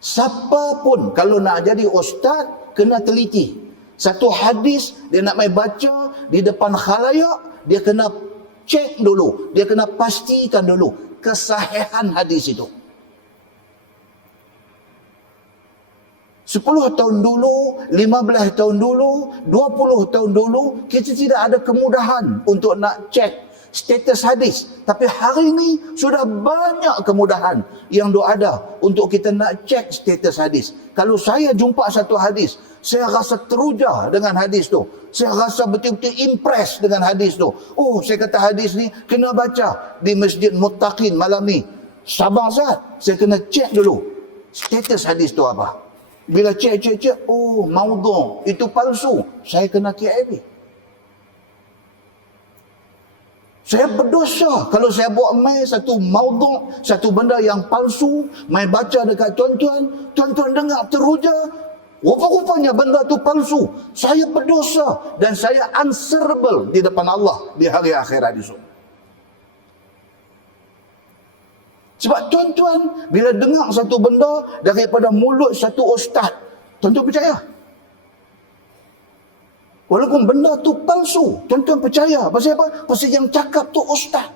Siapa pun kalau nak jadi ustaz, kena teliti. Satu hadis dia nak mai baca di depan khalayak, dia kena cek dulu, dia kena pastikan dulu kesahihan hadis itu. 10 tahun dulu, 15 tahun dulu, 20 tahun dulu, kita tidak ada kemudahan untuk nak cek status hadis. Tapi hari ini sudah banyak kemudahan yang ada untuk kita nak cek status hadis. Kalau saya jumpa satu hadis, saya rasa teruja dengan hadis tu. Saya rasa betul-betul impress dengan hadis tu. Oh, saya kata hadis ni kena baca di Masjid Muttaqin malam ni. Sabar Zat, saya kena cek dulu status hadis tu apa. Bila cek, oh maudhu', itu palsu, saya kena KIB. Saya berdosa kalau saya buat mai satu maudhu', satu benda yang palsu, mai baca dekat tuan-tuan dengar teruja, rupa-rupanya benda tu palsu. Saya berdosa dan saya answerable di depan Allah di hari akhirat esok. Sebab tuan-tuan, bila dengar satu benda daripada mulut satu ustaz, tuan-tuan percaya. Walaupun benda tu palsu, tuan-tuan percaya. Pasal apa? Pasal yang cakap tu ustaz.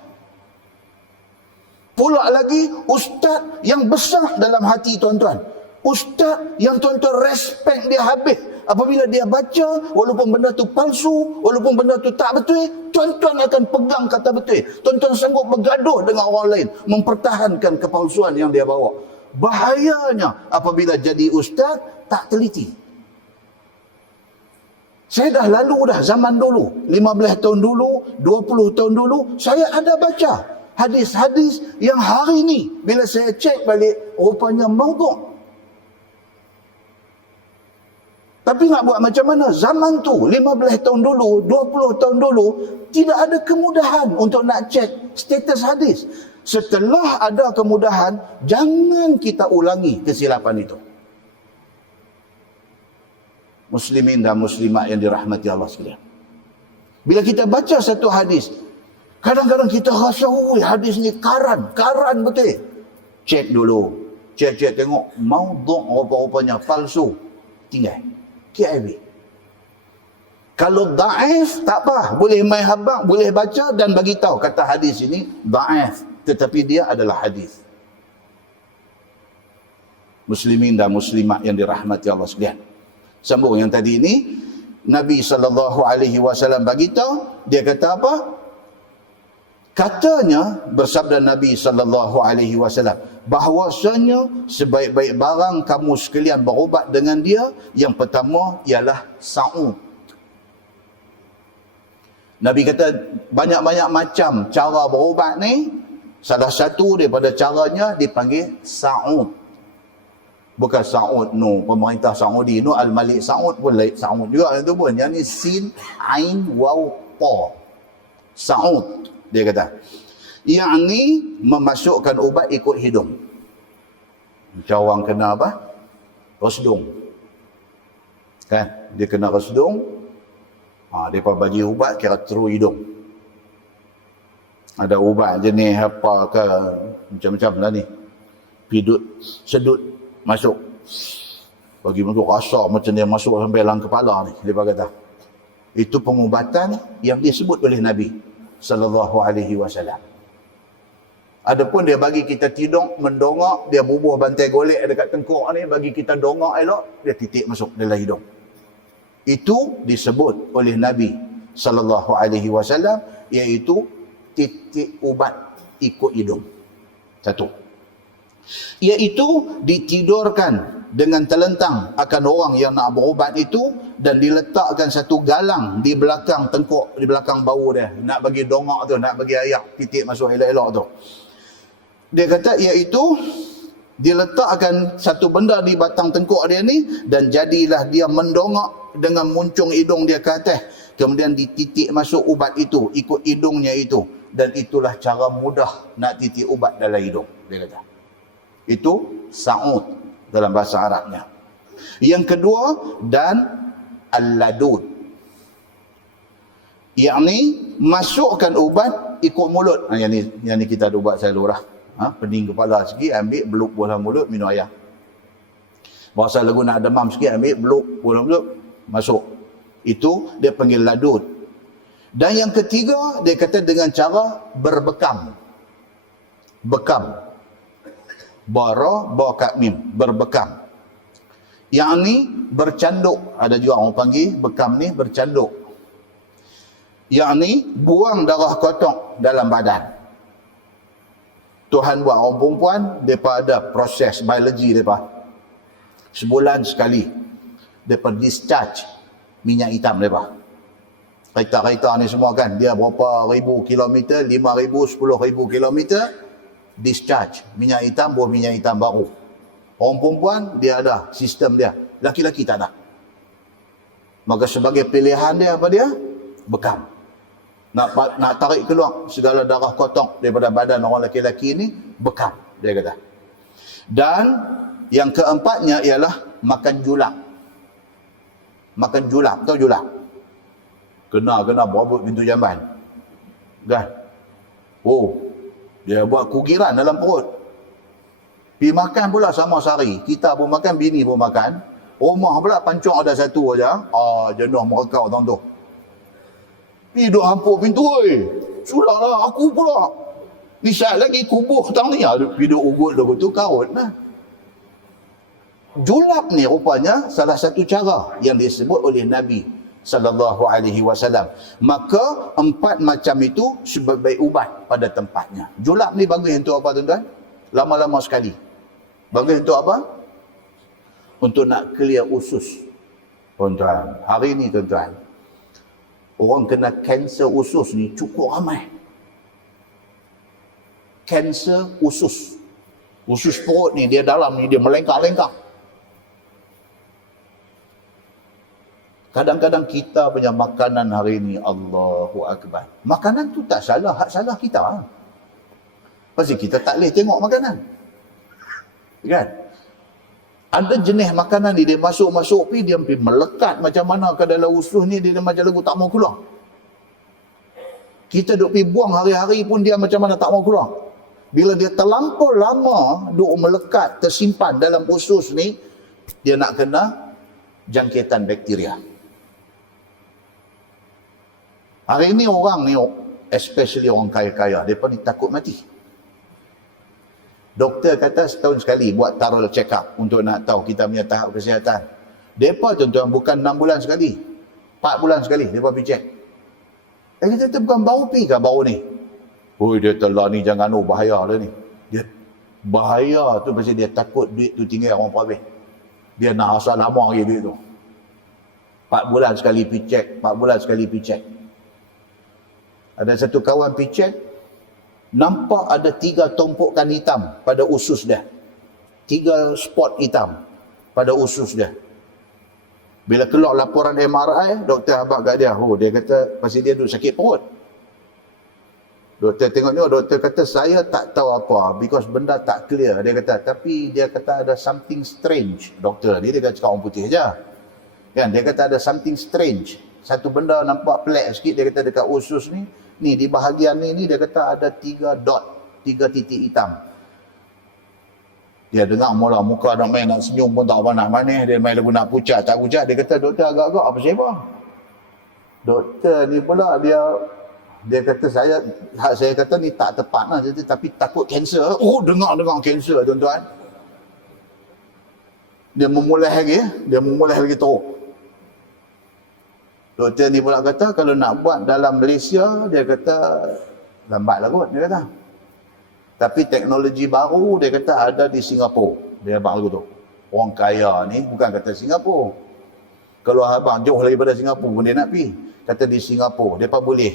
Pula lagi, ustaz yang besar dalam hati tuan-tuan. Ustaz yang tuan-tuan respect dia habis. Apabila dia baca, walaupun benda tu palsu, walaupun benda tu tak betul, tuan-tuan akan pegang kata betul. Tuan-tuan sanggup bergaduh dengan orang lain, mempertahankan kepalsuan yang dia bawa. Bahayanya apabila jadi ustaz, tak teliti. Saya dah lalu dah zaman dulu, 15 tahun dulu, 20 tahun dulu, saya ada baca hadis-hadis yang hari ni, bila saya cek balik, rupanya maudhu'. Tapi nak buat macam mana? Zaman tu, 15 tahun dulu, 20 tahun dulu, tidak ada kemudahan untuk nak cek status hadis. Setelah ada kemudahan, jangan kita ulangi kesilapan itu. Muslimin dan muslimat yang dirahmati Allah sekalian. Bila kita baca satu hadis, kadang-kadang kita rasa, hadis ni karan betul. Cek dulu. Cek tengok, maudhu' rupa-rupanya palsu. Tinggal. KIB. Kalau daif, tak apa. Boleh main habang, boleh baca dan bagi tahu kata hadis ini daif. Tetapi dia adalah hadis. Muslimin dan muslimat yang dirahmati Allah sekalian. Sambung yang tadi ini, Nabi SAW bagi tahu, dia kata apa? Katanya, bersabda Nabi SAW, bahwasanya sebaik-baik barang kamu sekalian berubat dengan dia, yang pertama ialah sa'ud. Nabi kata banyak-banyak macam cara berubat ni, salah satu daripada caranya dipanggil sa'ud. Bukan Saud pemerintah Saudi, Al-Malik Saud pun lain Saud juga itu pun. Yang ni sin, ain, waw, ta. Saud, dia kata. Yang ni memasukkan ubat ikut hidung. Macam orang kena apa? Resdung. Kan? Dia kena resdung. Dia bagi ubat kira terus hidung. Ada ubat jenis apa ke, macam-macam lah ni. Pidut, sedut. Masuk. Bagi masuk rasa macam dia masuk sampai dalam kepala ni. Dia kata. Itu pengubatan yang disebut oleh Nabi SAW. Adapun dia bagi kita tidur, mendongak, dia bubuh bantai golek dekat tengkuk ni, bagi kita dongak elok, dia titik masuk dalam hidung. Itu disebut oleh Nabi SAW, iaitu titik ubat ikut hidung. Satu. Iaitu ditidurkan dengan telentang akan orang yang nak berubat itu dan diletakkan satu galang di belakang tengkuk, di belakang bau dia. Nak bagi dongak tu, nak bagi ayak titik masuk elok-elok tu. Dia kata iaitu diletakkan satu benda di batang tengkuk dia ni dan jadilah dia mendongak dengan muncung hidung dia ke atas. Kemudian dititik masuk ubat itu ikut hidungnya itu. Dan itulah cara mudah nak titik ubat dalam hidung. Dia kata. Itu sa'ud dalam bahasa Arabnya. Yang kedua, dan al-ladud. Yang ni masukkan ubat ikut mulut. Yang ni kita ada ubat selalu lah. Pening kepala sikit, ambil belup bola mulut, minum air. Bahasa lagu nak demam sikit, ambil belup bola mulut, masuk. Itu dia panggil ladud. Dan yang ketiga, dia kata dengan cara berbekam. Bekam. Ba-kat-mim. Berbekam. Yang ni bercanduk. Ada juga orang panggil bekam ni bercanduk. Yang ni buang darah kotor dalam badan. Tuhan buat orang perempuan, mereka ada proses biologi mereka. Sebulan sekali, mereka discharge minyak hitam mereka. Kereta-kereta ni semua kan, dia berapa ribu kilometer, 5,000, 10,000 kilometer, discharge minyak hitam, buah minyak hitam baru. Orang perempuan, dia ada sistem dia. Laki-laki tak ada. Maka sebagai pilihan dia apa dia? Bekam. Nak tarik keluar segala darah kotor daripada badan orang laki-laki ni, bekam, dia kata. Dan yang keempatnya ialah makan julak. Makan julak, tahu julak? Kena berebut pintu jamban. Kan? Oh, dia buat kugiran dalam perut. Pergi makan pula sama sehari. Kita pun makan, bini pun makan. Rumah pula pancung ada satu aja. Jenuh merekau tahun tu. Pergi duk hampuk pintu, sulahlah aku pula. Ni syat lagi kubuh tang ni. Pergi duk ugut lagu tu, karut lah. Julap ni rupanya salah satu cara yang disebut oleh Nabi sallallahu alaihi wasallam. Maka 4 macam itu sebagai ubat pada tempatnya. Julap ni bagus untuk apa tuan-tuan? Lama-lama sekali. Bagus untuk apa? Untuk nak clear usus. Tuan-tuan, hari ni tuan-tuan, orang kena kanser usus ni cukup ramai. Kanser usus. Usus perut ni, dia dalam ni, dia melengkak-lengkak. Kadang-kadang kita punya makanan hari ni, Allahu Akbar. Makanan tu tak salah, hak salah kita. Pasal kita tak boleh tengok makanan. Kan? Ada jenis makanan ni, dia masuk-masuk pi, dia melekat macam mana ke dalam usus ni, dia macam lagu tak mau keluar. Kita duk pi buang hari-hari pun dia macam mana tak mau keluar. Bila dia terlampau lama duk melekat, tersimpan dalam usus ni, dia nak kena jangkitan bakteria. Hari ni orang ni, especially orang kaya-kaya, mereka ni takut mati. Doktor kata setahun sekali buat thorough check up untuk nak tahu kita punya tahap kesihatan. Mereka tuan-tuan bukan 6 bulan sekali, 4 bulan sekali mereka pergi check. Kita kata bukan bau pi ke bau ni? Oh, dia telah ni jangan, bahaya dah ni. Dia bahaya tu pasal dia takut duit tu tinggal orang habis. Dia nak asal lama lagi duit tu. 4 bulan sekali pergi check, 4 bulan sekali pergi check. Ada satu kawan pergi check, nampak ada 3 tumpukan hitam pada usus dia. 3 spot hitam pada usus dia. Bila keluar laporan MRI, doktor habaq kat dia. Dia kata pasal dia duduk sakit perut. Doktor tengok ni, doktor kata saya tak tahu apa because benda tak clear. Dia kata, tapi dia kata ada something strange. Doktor dia kata cakap orang putih je. Kan? Dia kata ada something strange. Satu benda nampak pelik sikit, dia kata dekat usus ni, di bahagian ni dia kata ada 3 dot, 3 titik hitam. Dia dengar mula muka nak main nak senyum pun tak apa nak manis, dia main lagu nak pucat tak pucat. Dia kata doktor agak-agak apa siapa? Doktor ni pula dia kata saya kata ni tak tepat lah, tapi takut kanser. Dengar kanser tuan-tuan. Dia memulai lagi teruk. Doktor ni pula kata kalau nak buat dalam Malaysia, dia kata lambatlah kot, dia kata. Tapi teknologi baru dia kata ada di Singapura. Dia abang lagu tu. Orang kaya ni bukan kata Singapura. Kalau abang jauh daripada Singapura pun dia nak pergi. Kata di Singapura, mereka boleh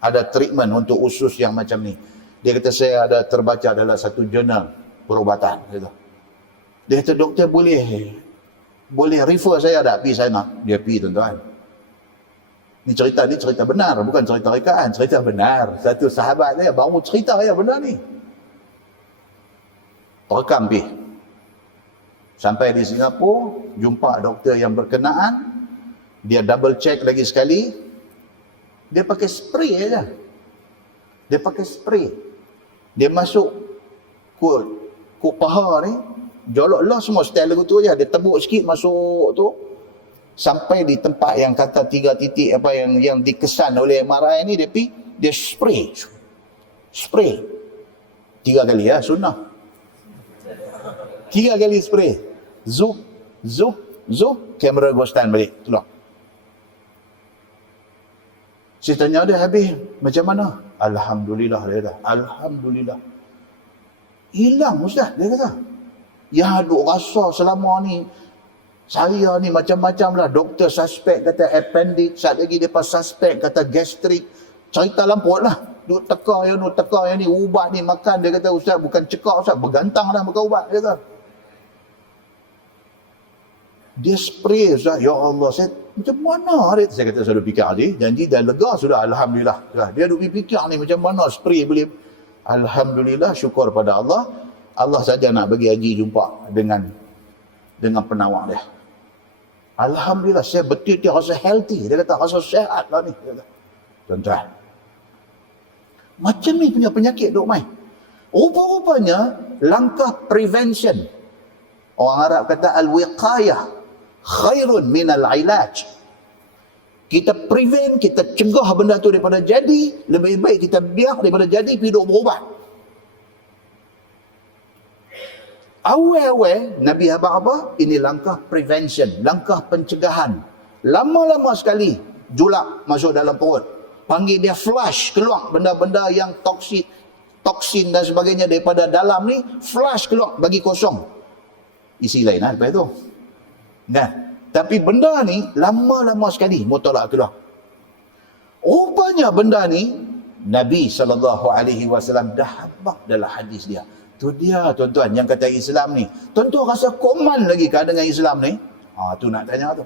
ada treatment untuk usus yang macam ni. Dia kata saya ada terbaca dalam satu jurnal perubatan. Dia kata doktor boleh refer saya tak pergi sana. Dia pergi tuan-tuan. Ni cerita benar, bukan cerita rekaan, cerita benar. Satu sahabat saya baru cerita yang benar ni. Rekam pergi. Sampai di Singapura, jumpa doktor yang berkenaan. Dia double check lagi sekali. Dia pakai spray aja. Dia pakai spray. Dia masuk kuk paha ni, jolok lah semua style lagu tu je. Dia tebuk sikit masuk tu, sampai di tempat yang kata 3 titik apa yang dikesan oleh MRI ni, dia spray 3 kali ya, sunnah. 3 kali spray, zuh, kamera gua stand balik keluar. Saya tanya dia, habis macam mana? Alhamdulillah, dia kata. Alhamdulillah. Hilang Ustaz, dia kata. Yang duk rasa selama ni, saya ni macam-macam lah. Doktor suspek kata appendix, saat lagi dia suspek kata gastrik. Cerita lamput lah. Duk teka yang ni, ubat ni makan. Dia kata, Ustaz bukan cekak Ustaz, bergantang lah makan ubat. Dia kata. Dia spray Ustaz, ya Allah, saya macam mana dia? Saya kata, saya dah fikir dia, janji dah lega sudah, Alhamdulillah. Dia duk fikir ni macam mana spray boleh. Alhamdulillah, syukur pada Allah. Allah saja nak bagi Haji jumpa dengan penawar dia. Alhamdulillah, saya betul-betul rasa healthy. Dia kata, rasa sehat lah ni. Tuan-tuan, macam ni punya penyakit duk main. Rupa-rupanya langkah prevention, orang Arab kata al-wiqayah khairun minal ilaj. Kita prevent, kita cegah benda tu daripada jadi, lebih baik kita biar daripada jadi pergi duk berubat. Awal-awal Nabi abang apa? Ini langkah prevention, langkah pencegahan. Lama-lama sekali julak masuk dalam perut, panggil dia flush, keluar benda-benda yang toksin dan sebagainya daripada dalam ni, flush keluar, bagi kosong. Isi lain lah lepas tu. Nah, tapi benda ni lama-lama sekali mutolak keluar. Rupanya benda ni Nabi SAW dah habaq dalam hadis dia. Tu dia tuan-tuan yang kata Islam ni. Tuan-tuan rasa koman lagi kah dengan Islam ni? Tu nak tanya tu.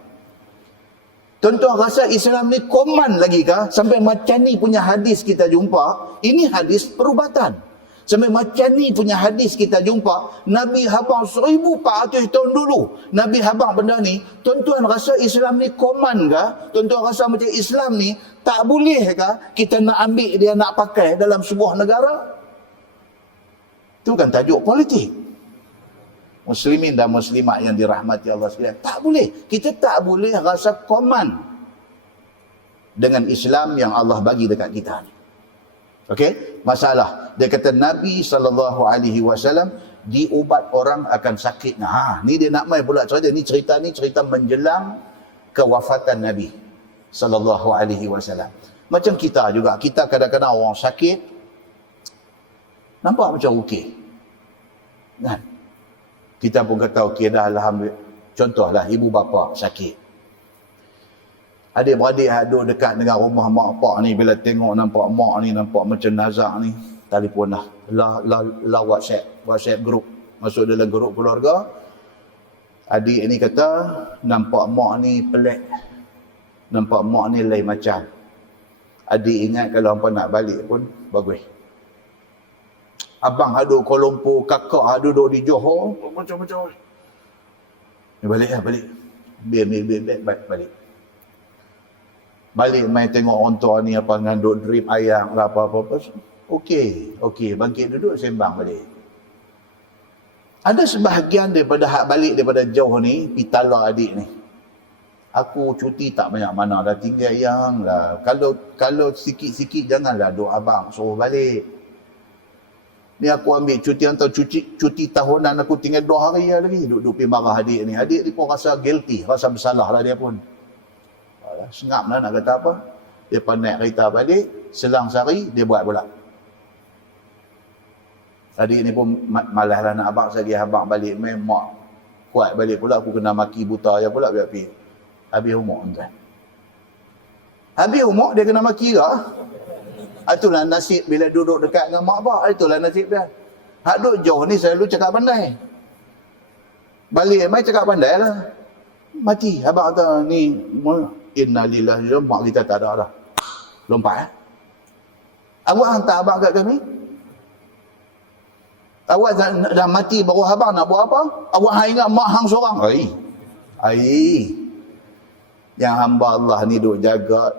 Tuan-tuan rasa Islam ni koman lagi kah? Sampai macam ni punya hadis kita jumpa. Ini hadis perubatan. Sampai macam ni punya hadis kita jumpa. Nabi habang 1400 tahun dulu. Nabi habang benda ni. Tuan-tuan rasa Islam ni koman kah? Tuan-tuan rasa macam Islam ni tak boleh kah kita nak ambil dia, nak pakai dalam sebuah negara? Itu kan tajuk politik. Muslimin dan muslimat yang dirahmati Allah sekalian, tak boleh. Kita tak boleh rasa koman dengan Islam yang Allah bagi dekat kita ni. Okey, masalah. Dia kata Nabi SAW diubat orang akan sakit. Ni dia nak mai pula cerita ni, cerita menjelang kewafatan Nabi SAW. Macam kita juga, kita kadang-kadang orang sakit nampak macam okey. Kan? Kita pun kata okey dah, alhamdulillah. Contohlah ibu bapa sakit. Adik-beradik ada dekat dengan rumah mak pak ni, bila tengok nampak mak ni nampak macam nazak ni, telefon lah WhatsApp group, masuk dalam grup keluarga. Adik ni kata nampak mak ni pelik, nampak mak ni lain macam. Adik ingat kalau hampa nak balik pun bagus. Abang ada Kuala Lumpur, kakak ada duduk di Johor, macam-macam. Balik lah, balik. Biar balik. Balik main tengok orang tua ni apa nganduk drip ayam lah apa-apa. Okey, bangkit duduk sembang balik. Ada sebahagian daripada hak balik daripada jauh ni, pitala adik ni. Aku cuti tak banyak mana, dah tinggal yang lah. Kalau sikit-sikit janganlah duk abang suruh balik. Ni aku ambil cuti atau cuti tahunan, aku tinggal 2 hari lagi. Duduk pergi marah adik ni. Adik ni pun rasa guilty, rasa bersalah lah dia pun. Sengap lah nak kata apa. Dia naik kereta balik, selang sehari dia buat pula. Adik ni pun malas lah nak abang, lagi abang balik main mak kuat balik pula, aku kena maki buta je pula biar pergi. Habis umur tuan. Habis umur dia kena maki lah. Itulah nasib bila duduk dekat dengan mak bak, itulah nasib dia. Hak duduk jauh ni selalu cakap pandai. Balik mai cakap pandai lah. Mati abang kata ni innalillahi wa mak kita tak ada dah. Lompat. Awak hantar abang kat kami? Awak dah mati baru abang nak buat apa? Awak hang ingat mak hang seorang. Ai. Yang hamba Allah ni duk jaga.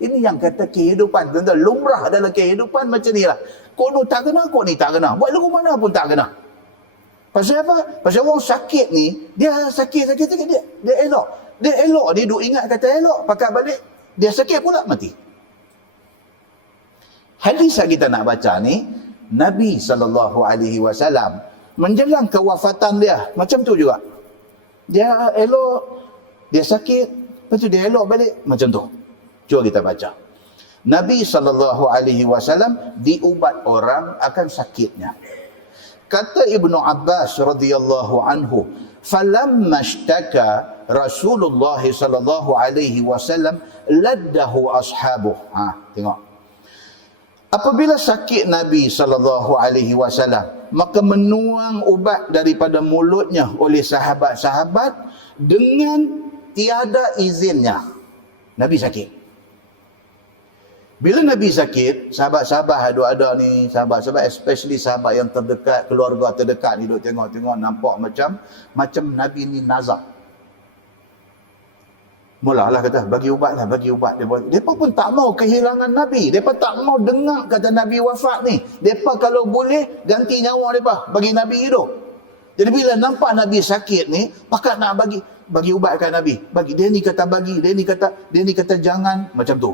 Ini yang kata kehidupan. Tuan-tuan, lumrah dalam kehidupan macam ni lah. Kau ni tak kena, kau ni tak kena. Buat lagu mana pun tak kena. Pasal apa? Pasal orang sakit ni, dia sakit, dia elok. Dia elok, dia duk ingat kata elok. Pakat balik, dia sakit pula mati. Hadis yang kita nak baca ni, Nabi SAW menjelang kewafatan dia, macam tu juga. Dia elok, dia sakit, lepas tu dia elok balik, macam tu. Cuba kita baca. Nabi SAW diubat orang akan sakitnya. Kata Ibnu Abbas radhiyallahu anhu, "Falamma ishtaka Rasulullah sallallahu alaihi wasallam laddahu ashabuh." Tengok. Apabila sakit Nabi sallallahu alaihi wasallam, maka menuang ubat daripada mulutnya oleh sahabat-sahabat dengan tiada izinnya. Nabi sakit. Bila Nabi sakit, sahabat-sahabat ada ni, sahabat-sahabat especially sahabat yang terdekat, keluarga terdekat ni duk tengok-tengok nampak macam Nabi ni nazak. Mulalah kata bagi ubat. Depa pun tak mau kehilangan Nabi. Depa tak mau dengar kata Nabi wafat ni. Depa kalau boleh ganti nyawa depa bagi Nabi hidup. Jadi bila nampak Nabi sakit ni, pakat nak bagi ubat kat Nabi. Bagi dia ni kata bagi, dia ni kata jangan, macam tu.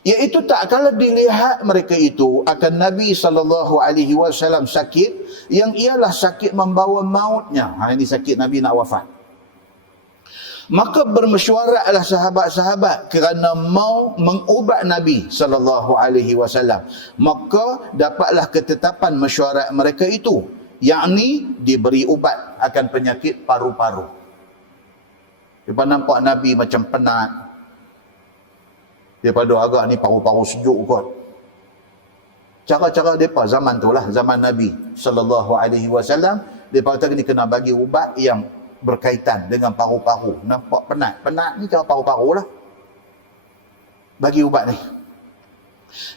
Iaitu tak kala dilihat mereka itu akan Nabi SAW sakit yang ialah sakit membawa mautnya. Ini sakit Nabi nak wafat. Maka bermesyuaratlah sahabat-sahabat kerana mau mengubat Nabi SAW. Maka dapatlah ketetapan mesyuarat mereka itu, yakni diberi ubat akan penyakit paru-paru. Dia nampak Nabi macam penat. Daripada agak ni paru-paru sejuk kot. Cara-cara mereka zaman tu lah, zaman Nabi SAW, mereka kata ni kena bagi ubat yang berkaitan dengan paru-paru. Nampak penat. Penat ni cara paru-paru lah. Bagi ubat ni.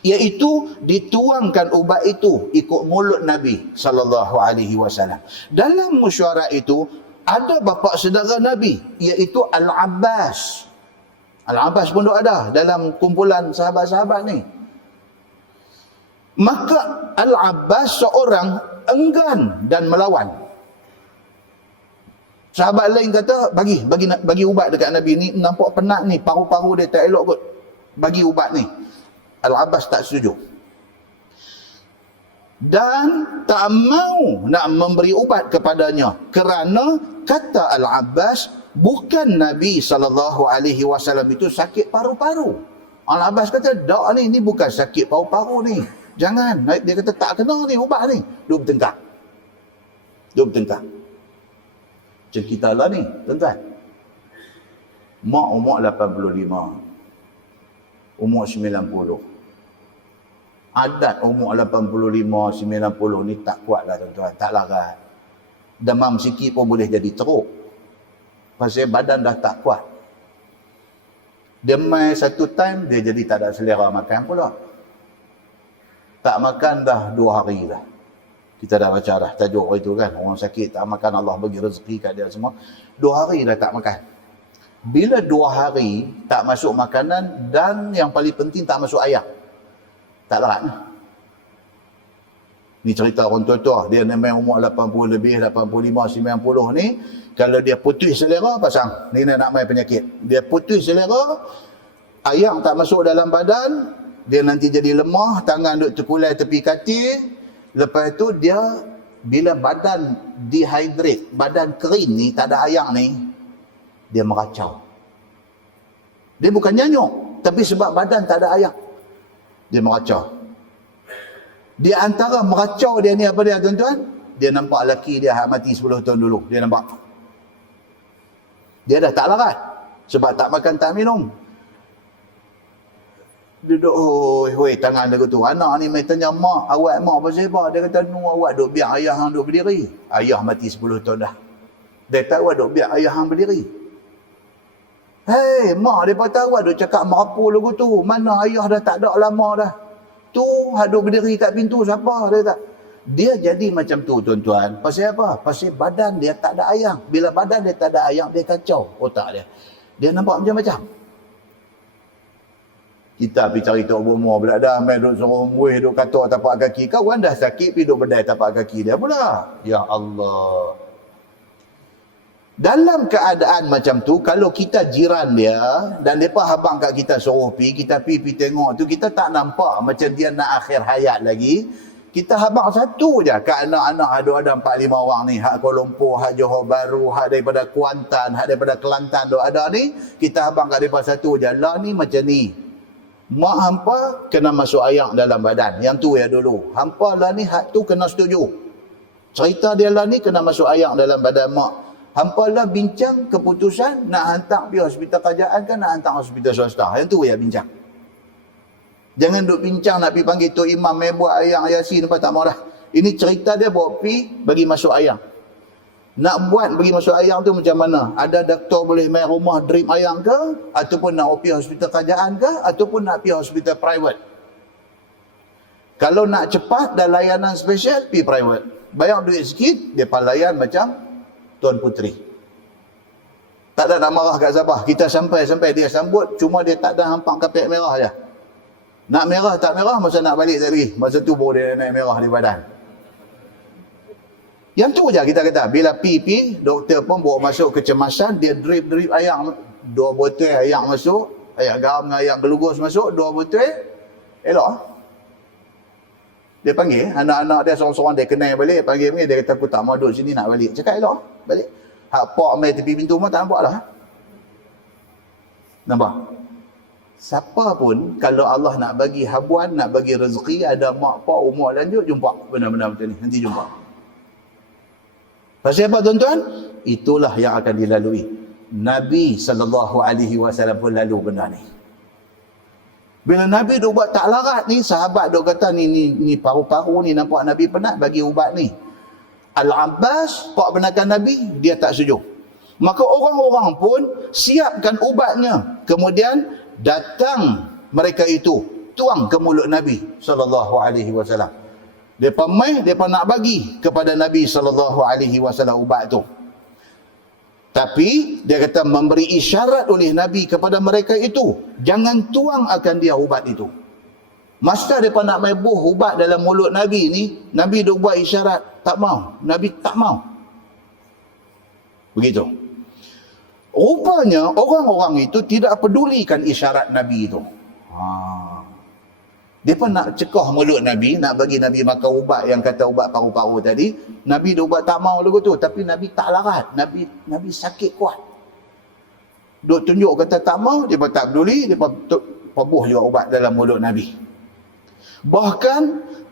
Iaitu dituangkan ubat itu ikut mulut Nabi SAW. Dalam mesyuarat itu, ada bapa saudara Nabi, iaitu Al-Abbas. Al-Abbas pun ada dalam kumpulan sahabat-sahabat ni. Maka Al-Abbas seorang enggan dan melawan. Sahabat lain kata bagi ubat dekat Nabi ni, nampak penat ni, paru-paru dia tak elok kot. Bagi ubat ni. Al-Abbas tak setuju. Dan tak mau nak memberi ubat kepadanya kerana kata Al-Abbas, bukan Nabi SAW itu sakit paru-paru. Al-Abbas kata, dak ni bukan sakit paru-paru ni. Jangan. Dia kata, tak kena ni ubat ni. Dia bertengkar. Macam kita lah ni, tuan-tuan. Mak umur 85. Umur 90. Adat umur 85, 90 ni tak kuat lah tuan-tuan. Tak larat. Demam sikit pun boleh jadi teruk. Pasal badan dah tak kuat. Dia main satu time, dia jadi tak ada selera makan pula. Tak makan dah 2 hari dah. Kita dah baca dah tajuk itu kan. Orang sakit tak makan, Allah bagi rezeki kat dia semua. 2 hari dah tak makan. Bila 2 hari tak masuk makanan dan yang paling penting tak masuk air, tak larat. Ni cerita orang tua-tua. Dia memang umur 80 lebih, 85, 90 ni. Kalau dia putus selera, pasang. Ni nak main penyakit. Dia putus selera, air tak masuk dalam badan, dia nanti jadi lemah, tangan duk terkulai tepi katil. Lepas tu dia, bila badan dehydrate, badan kering ni, tak ada air ni, dia meracau. Dia bukan nyanyuk, tapi sebab badan tak ada air, dia meracau. Di antara meracau dia ni apa dia tuan-tuan? Dia nampak lelaki dia mati 10 tahun dulu. Dia nampak. Dia dah tak larat. Sebab tak makan, tak minum. Duduk, hoi, tangan dia tu. Anak ni mai tanya mak, awak mak pasal apa? Dia kata, awak duk biar ayah hang duk berdiri. Ayah mati 10 tahun dah. Dia tahu awak duk biar ayah hang berdiri. Hei, mak, dia tahu awak duk cakap merapu lagu tu. Mana ayah dah tak ada lama dah. Tu, duk berdiri kat pintu siapa? Dia kata. Dia jadi macam tu tuan-tuan. Pasal apa? Pasal badan dia tak ada ayang. Bila badan dia tak ada ayang, dia kacau otak dia. Dia nampak macam-macam. Kita pergi cari tok bomoh pula dah. Main duduk serumbuih, duduk katuk tapak kaki. Kawan dah sakit, pergi duduk bedai tapak kaki dia pula. Ya Allah. Dalam keadaan macam tu, kalau kita jiran dia, dan mereka habang kat kita suruh pergi, kita pergi tengok tu, kita tak nampak macam dia nak akhir hayat lagi. Kita habang satu je kat anak-anak ada 4-5 orang ni. Hak Kuala Lumpur, hak Johor Bahru, hak daripada Kuantan, hak daripada Kelantan tu ada ni. Kita habang kat mereka satu je. Lah ni macam ni. Mak hampa kena masuk ayam dalam badan. Yang tu ya dulu. Hampa lah ni hak tu kena setuju. Cerita dia lah ni kena masuk ayam dalam badan mak. Hampa lah bincang keputusan nak hantar pergi hospital kerajaan kan nak hantar hospital swasta. Yang tu ya bincang. Jangan duk bincang nak pergi panggil Tok Imam buat ayam Yasin apa tak mau dah. Ini cerita dia bawa pergi bagi masuk ayam. Nak buat bagi masuk ayam tu macam mana? Ada doktor boleh main rumah drip ayam ke? Ataupun nak pergi hospital kerajaan ke? Ataupun nak pergi hospital private? Kalau nak cepat dan layanan special, pergi private. Bayar duit sikit, dia layan macam Tuan Puteri. Tak ada nak marah kat siapa. Kita sampai dia sambut, cuma dia tak ada hampak kapek merah je. Nak merah tak merah, masa nak balik tadi. Masa tu baru dia naik merah di badan. Yang tu je kita kata. Bila pi, doktor pun bawa masuk kecemasan, dia drip ayam. 2 botol ayam masuk, ayam garam dengan ayam gelugus masuk, 2 botol. Elok. Dia panggil, anak-anak dia seorang-seorang dia kenal balik, panggil dia kata aku tak mau duduk sini nak balik. Cakap elok, balik. Hak pak main tepi pintu pun tak nampak dah. Nampak? Siapa pun kalau Allah nak bagi habuan, nak bagi rezeki, ada mak pak umur lanjut, jumpa benda-benda macam ni, nanti jumpa. Pasal apa tuan-tuan? Itulah yang akan dilalui. Nabi SAW pun lalu benda ni. Bila Nabi duk buat tak larat ni, sahabat duk kata ni paru-paru ni nampak Nabi penat, bagi ubat ni. Al-Abbas, pak benakan Nabi, dia tak setuju. Maka orang-orang pun siapkan ubatnya. Kemudian datang mereka itu, tuang ke mulut Nabi SAW. Mereka mai, mereka nak bagi kepada Nabi SAW ubat tu. Tapi dia kata memberi isyarat oleh Nabi kepada mereka itu, jangan tuang akan dia ubat itu. Masa mereka nak mai buh ubat dalam mulut Nabi ni, Nabi duk buat isyarat, tak mau. Nabi tak mau. Begitu. Rupanya orang-orang itu tidak pedulikan isyarat Nabi itu. Mereka nak cekah mulut Nabi, nak bagi Nabi makan ubat yang kata ubat paru-paru tadi. Nabi dia ubat tak mau lagu tu, tapi Nabi tak larat. Nabi sakit kuat. Duk tunjuk kata tak mau, dia tak peduli, dia pabuh juga ubat dalam mulut Nabi. Bahkan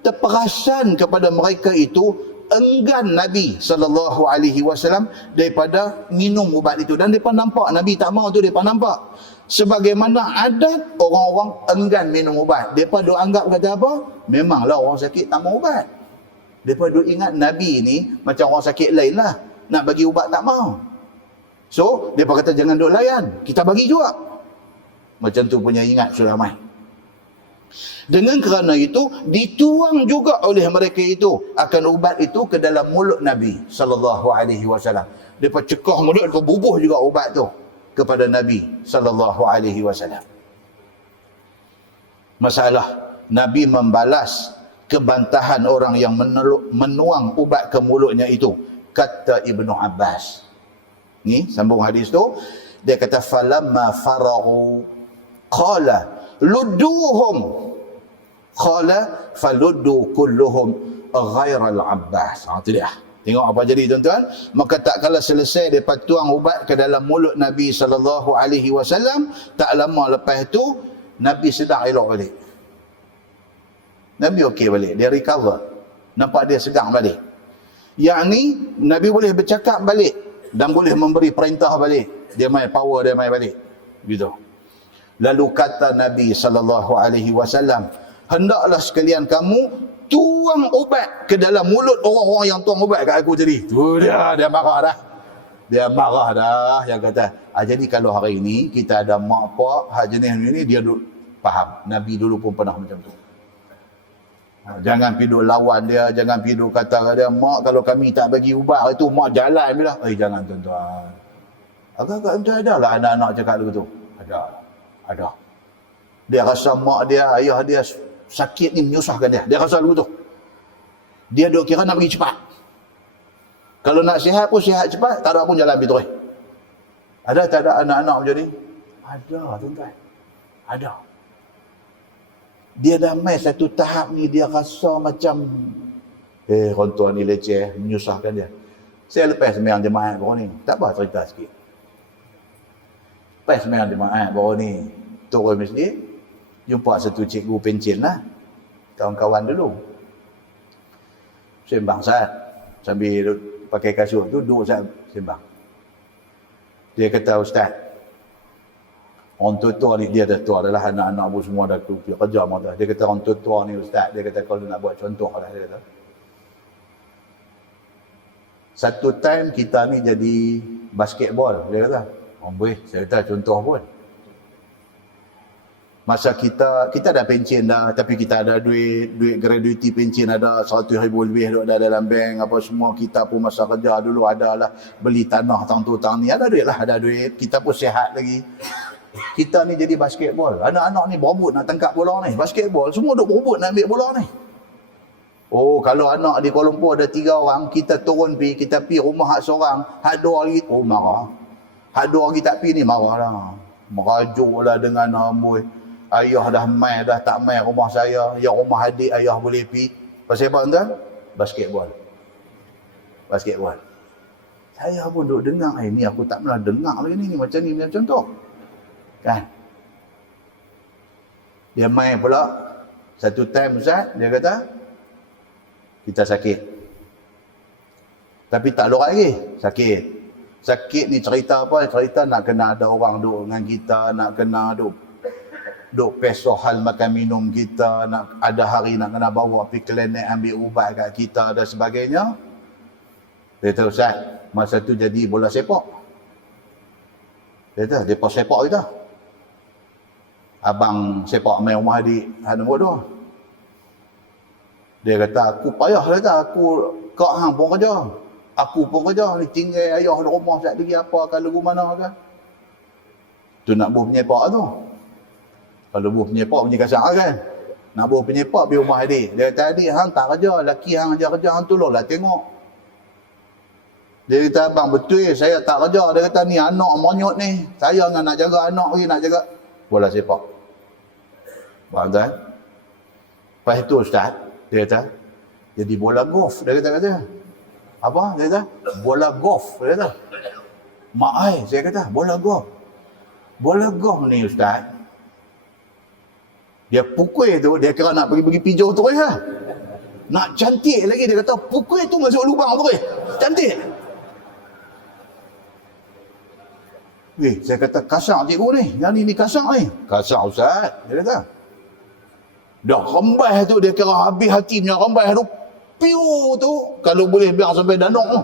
terperasan kepada mereka itu enggan Nabi SAW daripada minum ubat itu. Dan mereka nampak Nabi tak mau tu, mereka nampak. Sebagaimana adat orang-orang enggan minum ubat. Mereka duk anggap kata apa? Memanglah orang sakit tak mau ubat. Mereka duk ingat Nabi ni macam orang sakit lain lah. Nak bagi ubat tak mau. So, mereka kata jangan duk layan. Kita bagi juga. Macam tu punya ingat Sulaiman. Dengan kerana itu, dituang juga oleh mereka itu akan ubat itu ke dalam mulut Nabi SAW. Mereka cekah mulut, mereka bubuh juga ubat tu kepada Nabi SAW. Masalah, Nabi membalas kebantahan orang yang menuang ubat ke mulutnya itu. Kata Ibnu Abbas. Ni, sambung hadis tu. Dia kata, falamma faraghu qala ludduhum. Qala faluddu kulluhum ghairal Abbas. Itu dia. Tengok apa jadi tuan-tuan. Maka tak kala selesai mereka tuang ubat ke dalam mulut Nabi SAW, tak lama lepas tu Nabi sedar elok balik. Nabi okey balik, dia recover. Nampak dia segar balik. Yang ni Nabi boleh bercakap balik dan boleh memberi perintah balik. Dia main power, dia main balik. Gitu. Lalu kata Nabi SAW, hendaklah sekalian kamu tuang ubat ke dalam mulut orang-orang yang tuang ubat kat aku tadi. Tu dia marah dah. Dia marah dah. Yang kata, jadi kalau hari ini kita ada mak pak hak jenis ni, dia duk faham. Nabi dulu pun pernah macam tu. Jangan piduk lawan dia, jangan piduk kata dia, mak kalau kami tak bagi ubat itu mak jalan bila. Jangan tuan-tuan. Agak-agak macam ada lah anak-anak cakap begitu. Ada. Dia rasa mak dia, ayah dia sakit ni menyusahkan dia. Dia rasa begitu. Dia duk kira nak pergi cepat. Kalau nak sihat pun sihat cepat, tak ada pun jalan pergi terus. Ada tak ada anak-anak macam ni? Ada tuan-tuan. Ada. Dia dah mai satu tahap ni, dia rasa macam orang tua ni leceh, menyusahkan dia. Saya lepas sembahyang jemaat baru ni, tak apa cerita sikit. Lepas sembahyang jemaat baru ni, turun masjid, jumpa satu cikgu pencen lah. Kawan-kawan dulu. Sembang saat, sambil pakai kasut tu, duduk saat sembang. Dia kata, Ustaz, orang tua-tua ni, dia dah tua adalah anak-anak pun semua dah kerja mata. Dia kata orang tua-tua ni Ustaz, dia kata kalau nak buat contoh lah, dia kata. Satu time kita ni jadi basketball, dia kata. Boleh, saya kata contoh pun. Masa kita dah pencen dah, tapi kita ada duit gratuity pencen ada 100,000 lebih dah dalam bank apa semua. Kita pun masa kerja dulu ada lah beli tanah tang tu tang ni, ada duit lah, ada duit. Kita pun sihat lagi. Kita ni jadi basketball. Anak-anak ni berebut nak tangkap bola ni. Basketball, semua duk berebut nak ambil bola ni. Kalau anak di Kuala Lumpur ada 3 orang, kita turun kita pi rumah hak seorang, hak 2 lagi, marah. Hak 2 lagi tak pi ni marah lah. Merajuk lah dengan amboi. Ayah dah mai, dah tak mai rumah saya. Yang rumah adik ayah boleh pi. Pasal apa tuan? Basketball. Saya pun duk dengar, ni aku tak pernah dengar lagi ni macam ni macam contoh. Kan? Dia main pula satu time Ustaz, dia kata kita sakit. Tapi tak lorot lagi, sakit ni cerita apa? Cerita nak kena ada orang duk dengan kita, nak kena duk pesoh hal makan minum kita, nak ada hari nak kena bawa pergi klinik ambil ubat kat kita dan sebagainya. Dia kata Ustaz, masa tu jadi bola sepak. Dia kata depa sepak kita. Abang sepak main rumah adik nombor 2. Dia kata aku payah, dia kata aku kak hang pun kerja, aku pun kerja ni, tinggal ayah di rumah sat lagi apa kalau ke mana kan. Tu nak buh penyepak tu. Kalau buh penyepak punya kasar kan. Nak buh penyepak pergi rumah adik. Dia kata adik hang tak kerja, laki hang ajar kerja, hang tolonglah tengok. Dia kata abang betul saya tak kerja. Dia kata ni anak monyot ni, saya nak jaga anak lagi, nak jaga bola sepak. Faham tak? Lepas itu Ustaz, dia kata jadi bola golf. Dia kata apa? Dia kata bola golf. Dia kata mak ai, saya kata bola golf. Bola golf ni Ustaz, dia pukul tu, dia kira nak pergi pijau terus lah. Nak cantik lagi, dia kata pukul tu masuk lubang terus. Cantik. Saya kata kasar cikgu ni. Yang ni kasar ni. Kasar Ustaz, dia kata. Dah rembas tu, dia kira habis hati punya rembas tu. Piu tu, kalau boleh biar sampai danuk tu.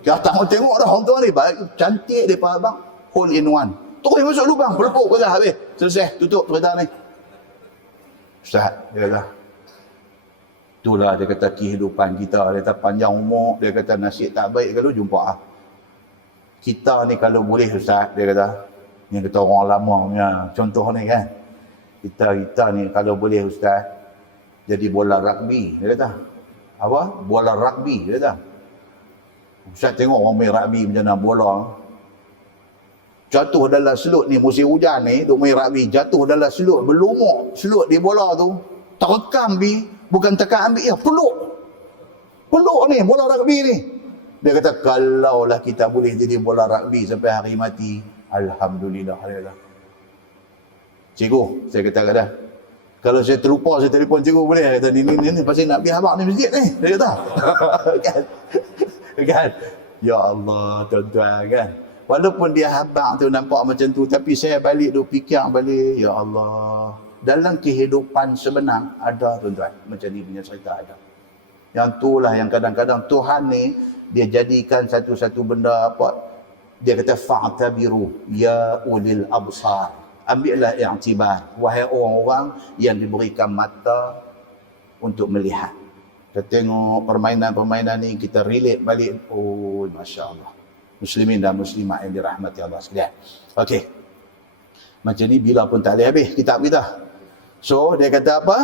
Kita tak mau tengok dah orang tu ni. Cantik dia Pak Abang. Hole in one. Terus masuk lubang, pelepuk kata habis. Selesai, tutup cerita ni. Ustaz, dia kata. Itulah dia kata kehidupan kita. Dia kata panjang umur, dia kata nasib tak baik kalau jumpa kita ni kalau boleh Ustaz, dia kata, ni kata orang lama punya contoh ni kan. Kita ni kalau boleh Ustaz, jadi bola rugby, dia kata. Apa? Bola rugby, dia kata. Ustaz tengok orang main rugby macam mana bola. Jatuh dalam selut ni, musim hujan ni, duk main rugby, jatuh dalam selut, berlumuk selut di bola tu, terekam bukan tekan ambil, peluk. Peluk ni, bola rugby ni. Dia kata, kalaulah kita boleh jadi bola rugby sampai hari mati, alhamdulillah. Dia kata. Cikgu, saya kata, kalau saya terlupa, saya telefon cikgu boleh? Dia kata, ni pasal nak pergi abang ni masjid ni. Dia kata. kan? Ya Allah, tuan-tuan kan. Walaupun dia abang tu nampak macam tu, tapi saya balik fikir balik, ya Allah. Dalam kehidupan sebenar, ada tuan-tuan. Macam ni punya cerita ada. Yang itulah yang kadang-kadang Tuhan ni, dia jadikan satu-satu benda apa, dia kata fa'tabiru ya ulil absar, ambillah i'tibar wahai orang-orang yang diberikan mata, untuk melihat. Kita tengok permainan-permainan ni, kita relate balik. Oh, Masya Allah. Muslimin dan muslimat yang dirahmati Allah sekalian. Okey. Macam ni bila pun tak boleh habis kitab kita. So, dia kata apa?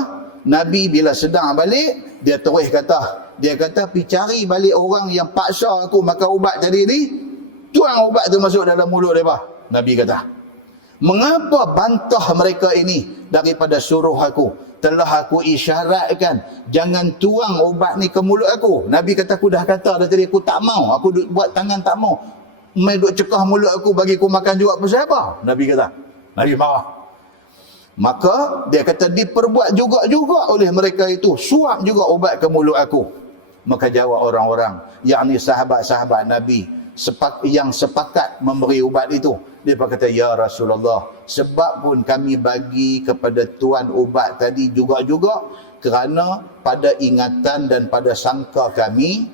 Nabi bila sedang balik, dia terus kata, dia kata, pergi cari balik orang yang paksa aku makan ubat tadi ni, tuang ubat tu masuk dalam mulut mereka. Nabi kata, mengapa bantah mereka ini daripada suruh aku? Telah aku isyaratkan, jangan tuang ubat ni ke mulut aku. Nabi kata, aku dah kata dah tadi, aku tak mau. Aku buat tangan tak mau. Mai duk cekah mulut aku, bagi aku makan juga pasal apa? Nabi kata. Nabi marah. Maka dia kata diperbuat juga oleh mereka itu, suap juga ubat ke mulut aku. Maka jawab orang-orang, yakni sahabat-sahabat Nabi yang sepakat memberi ubat itu, dia kata, ya Rasulullah, sebab pun kami bagi kepada tuan ubat tadi juga kerana pada ingatan dan pada sangka kami,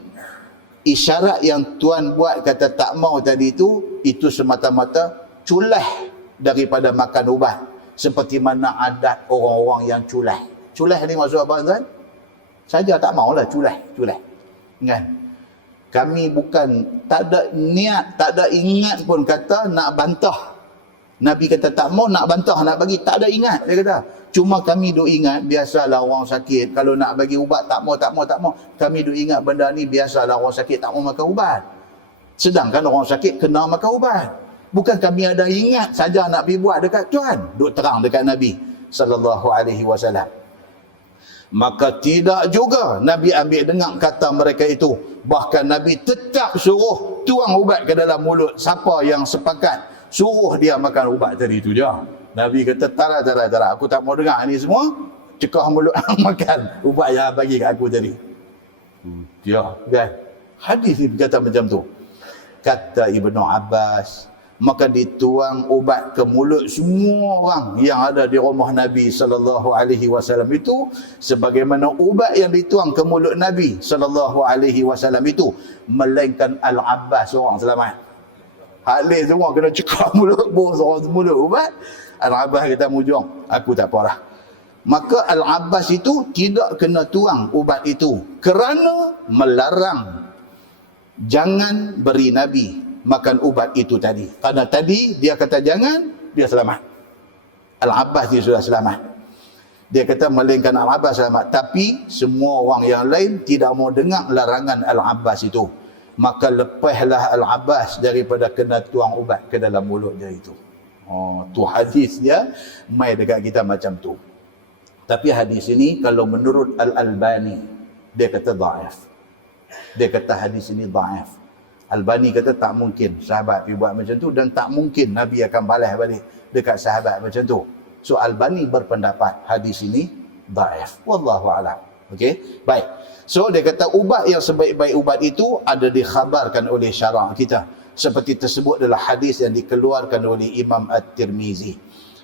isyarat yang tuan buat kata tak mau tadi itu semata-mata culah daripada makan ubat. Seperti mana adat orang-orang yang culah. Culah ni maksud apa tuan? Saja tak maulah culah. Kan? Kami bukan, tak ada niat, tak ada ingat pun kata nak bantah. Nabi kata tak mau nak bantah, nak bagi, tak ada ingat. Dia kata, cuma kami duk ingat, biasalah orang sakit, kalau nak bagi ubat tak mau. Kami duk ingat benda ni biasalah orang sakit tak mau makan ubat. Sedangkan orang sakit kena makan ubat. Bukan kami ada ingat saja nak pergi buat dekat tuan. Duk terang dekat Nabi sallallahu alaihi wasallam. Maka tidak juga Nabi ambil dengar kata mereka itu. Bahkan Nabi tetap suruh tuang ubat ke dalam mulut siapa yang sepakat suruh dia makan ubat tadi itu je. Nabi kata, tara, aku tak mau dengar ni semua. Cekah mulut makan ubat yang bagi kat aku tadi. Ya, kan? Hadis ni berkata macam tu. Kata Ibnu Abbas, maka dituang ubat ke mulut semua orang yang ada di rumah Nabi sallallahu alaihi wasallam itu, sebagaimana ubat yang dituang ke mulut Nabi sallallahu alaihi wasallam itu, melainkan Al-Abbas seorang selamat. Halis semua kena cekak mulut, bos orang mulut ubat. Al-Abbas kata mujung, aku tak apalah. Maka Al-Abbas itu tidak kena tuang ubat itu kerana melarang jangan beri Nabi makan ubat itu tadi. Karena tadi dia kata jangan, dia selamat. Al-Abbas dia sudah selamat. Dia kata melainkan Al-Abbas selamat. Tapi semua orang yang lain tidak mau dengar larangan Al-Abbas itu. Maka lepaslah Al-Abbas daripada kena tuang ubat ke dalam mulut dia itu. Oh, tu hadis dia mai dekat kita macam tu. Tapi hadis ini kalau menurut Al-Albani, dia kata dhaif. Dia kata hadis ini dhaif. Albani kata tak mungkin sahabat pergi buat macam tu, dan tak mungkin Nabi akan balas balik dekat sahabat macam tu. So Albani berpendapat hadis ini dhaif. Wallahu a'lam. Okey, baik. So dia kata ubat yang sebaik-baik ubat itu ada dikhabarkan oleh syarak kita. Seperti tersebut adalah hadis yang dikeluarkan oleh Imam At-Tirmizi.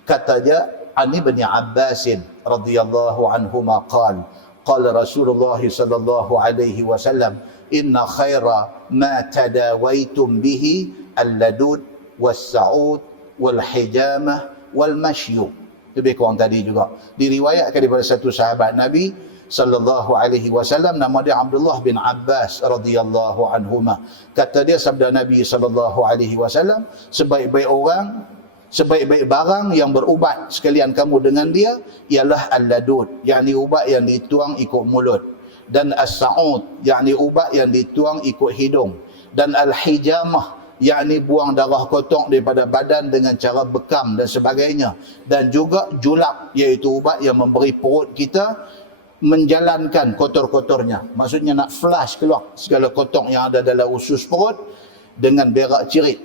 Kata dia, An Ibn Abbas radhiyallahu anhuma qala Rasulullah sallallahu alaihi wasallam, inna khaira ma tadawaitum bihi al-ladud was-sa'ud wal-hijamah wal-mashyu. Lebih kurang tadi juga diriwayatkan daripada satu sahabat Nabi sallallahu alaihi wasallam, nama dia Abdullah bin Abbas radhiyallahu anhuma. Kata dia, sabda Nabi sallallahu alaihi wasallam, sebaik-baik orang, sebaik-baik barang yang berubat sekalian kamu dengan dia ialah al-ladud, yakni ubat yang dituang ikut mulut, dan as-sa'ud, yakni ubat yang dituang ikut hidung, dan al-hijamah, yakni buang darah kotor daripada badan dengan cara bekam dan sebagainya, dan juga julab, iaitu ubat yang memberi perut kita menjalankan kotor-kotornya, maksudnya nak flush keluar segala kotor yang ada dalam usus perut dengan berak cirit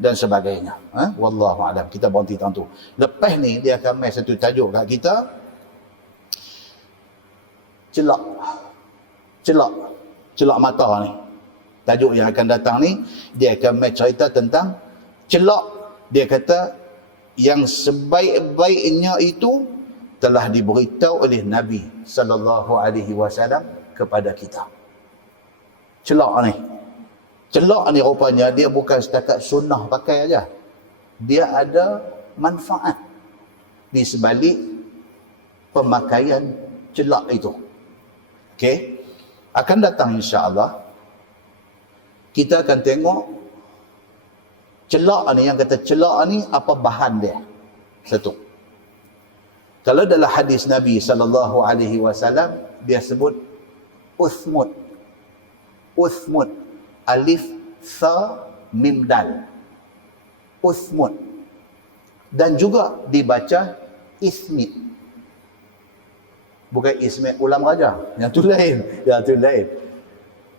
dan sebagainya. Wallahu a'lam. Kita berhenti tentu. Lepas ni dia akan main satu tajuk kat kita, celak mata ni. Tajuk yang akan datang ni, dia akan main cerita tentang celak. Dia kata yang sebaik-baiknya itu telah diberitahu oleh Nabi sallallahu alaihi wasallam kepada kita. Celak ni rupanya dia bukan setakat sunnah pakai aja. Dia ada manfaat di sebalik pemakaian celak itu. Okey. Akan datang insya-Allah kita akan tengok celak ni, yang kata celak ni apa bahan dia. Satu. Kalau dalam hadis Nabi sallallahu alaihi wasallam dia sebut uthmut. Uthmut, alif tha mim dal. Uthmut. Dan juga dibaca ismit. Bukan ismit ulam raja. Yang tu lain. Yang tu lain.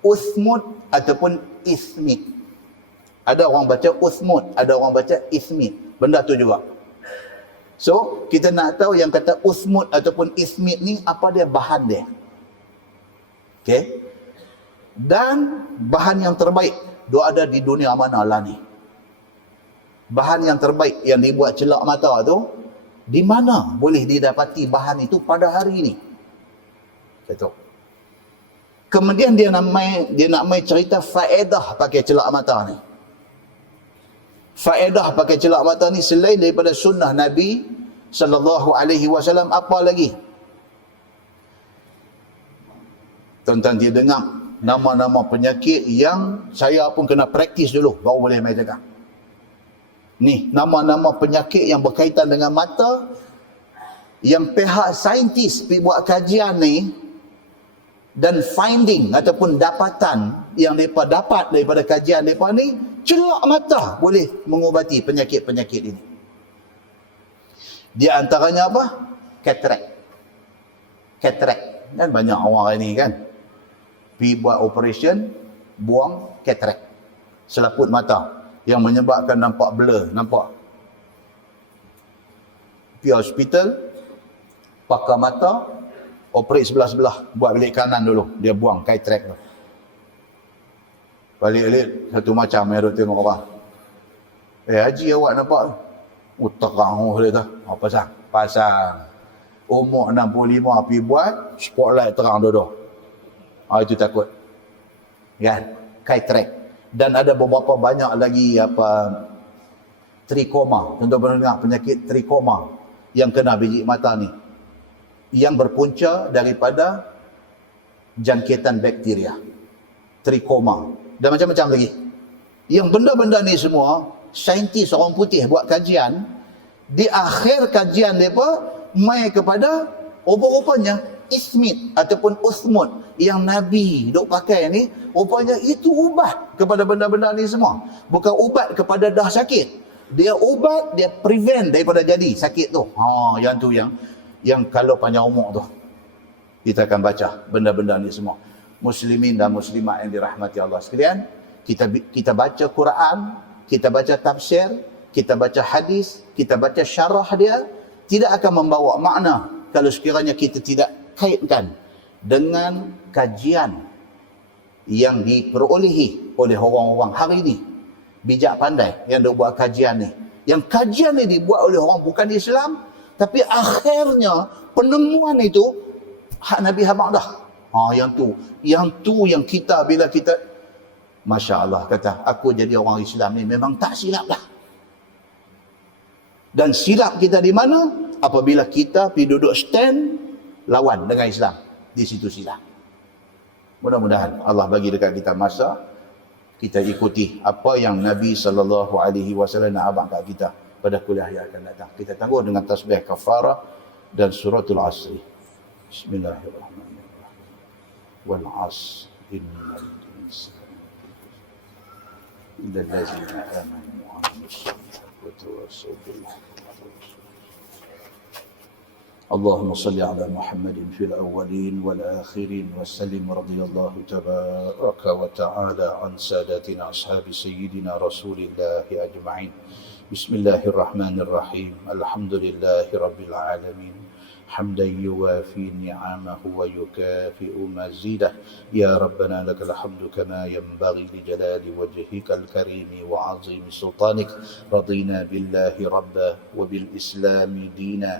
Uthmut ataupun ismit. Ada orang baca uthmut, ada orang baca ismit. Benda tu juga. So, kita nak tahu yang kata uthmut ataupun ismit ni, apa dia bahan dia. Okay. Dan bahan yang terbaik, dia ada di dunia mana lah ni. Bahan yang terbaik yang dibuat celak mata tu, di mana boleh didapati bahan itu pada hari ini. Gitu. Kemudian dia nak mai cerita faedah pakai celak mata ni. Faedah pakai celak mata ni selain daripada sunnah Nabi sallallahu alaihi wasallam, apa lagi? Tuan-tuan dia dengar nama-nama penyakit yang saya pun kena praktis dulu baru boleh mai cakap. Ni nama-nama penyakit yang berkaitan dengan mata yang pihak saintis pergi buat kajian ni, dan finding ataupun dapatan yang mereka dapat daripada kajian mereka ni, celak mata boleh mengubati penyakit-penyakit ini. Di antaranya apa? Katarak. Katarak. Dan banyak orang ini kan pergi buat operation buang katarak, selaput mata, yang menyebabkan nampak blur, nampak. Pergi hospital, pakar mata, operate sebelah-sebelah, buat bilik kanan dulu, dia buang katarak tu. Balik-balik satu macam yang duk tengok orang. Haji awak nampak tu? Terang dia tu. Apa pasal? Pasal umur 65 pergi buat, spotlight terang duduk. Itu takut. Kan? Katarak. Dan ada beberapa banyak lagi trikoma. Contoh pernah dengar penyakit trikoma yang kena biji mata ni, yang berpunca daripada jangkitan bakteria. Trikoma. Dan macam-macam lagi. Yang benda-benda ni semua, saintis orang putih buat kajian, di akhir kajian mereka mai kepada rupa-rupanya ismit ataupun usmut yang Nabi duk pakai ni, rupanya itu ubat kepada benda-benda ni semua. Bukan ubat kepada dah sakit. Dia ubat, dia prevent daripada jadi sakit tu. Yang tu yang kalau panjang umur tu kita akan baca benda-benda ni semua. Muslimin dan muslimat yang dirahmati Allah sekalian, kita baca Quran, kita baca tafsir, kita baca hadis, kita baca syarah dia, tidak akan membawa makna kalau sekiranya kita tidak kaitkan dengan kajian yang diperolehi oleh orang-orang hari ini, bijak pandai yang dah buat kajian ni. Yang kajian ni dibuat oleh orang bukan Islam, tapi akhirnya penemuan itu hak Nabi habaq dah. Yang tu yang kita, bila kita Masya Allah kata, aku jadi orang Islam ni memang tak silap dah. Dan silap kita di mana? Apabila kita pergi duduk stand lawan dengan Islam. Di situ silap. Mudah-mudahan Allah bagi dekat kita masa kita ikuti apa yang Nabi SAW nak abang kat kita pada kuliah yang akan datang. Kita tangguh dengan tasbih kafarah dan suratul asri. Bismillahirrahmanirrahim. Wal asr innal insana ladzina amanu wa amilus solihati wa tawassaw bil haqqi. اللهم صل على محمد في الأولين والآخرين وسلم رضي الله تبارك وتعالى عن سادتنا أصحاب سيدنا رسول الله أجمعين. بسم الله الرحمن الرحيم. الحمد لله رب العالمين حمدا يوافي نعمه ويكافئ مزيده. يا ربنا لك الحمد كما ينبغي لجلال وجهك الكريم وعظيم سلطانك. رضينا بالله ربا وبالإسلام دينا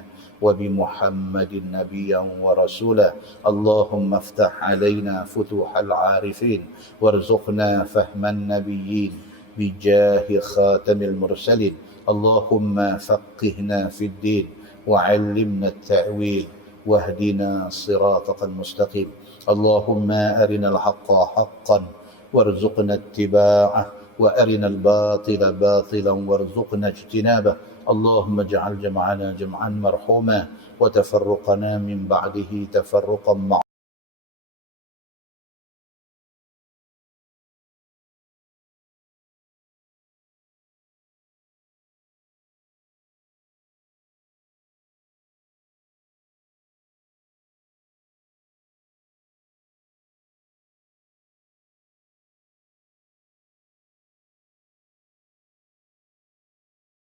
وبمحمد نبيا ورسولا. اللهم افتح علينا فتوح العارفين وارزقنا فهم النبيين بجاه خاتم المرسلين. اللهم فقهنا في الدين وعلمنا التأويل واهدنا صراطك المستقيم. اللهم أرنا الحق حقا وارزقنا اتباعه وأرنا الباطل باطلا وارزقنا اجتنابه. اللهم اجعل جمعنا جمعا مرحوما وتفرقنا من بعده تفرقا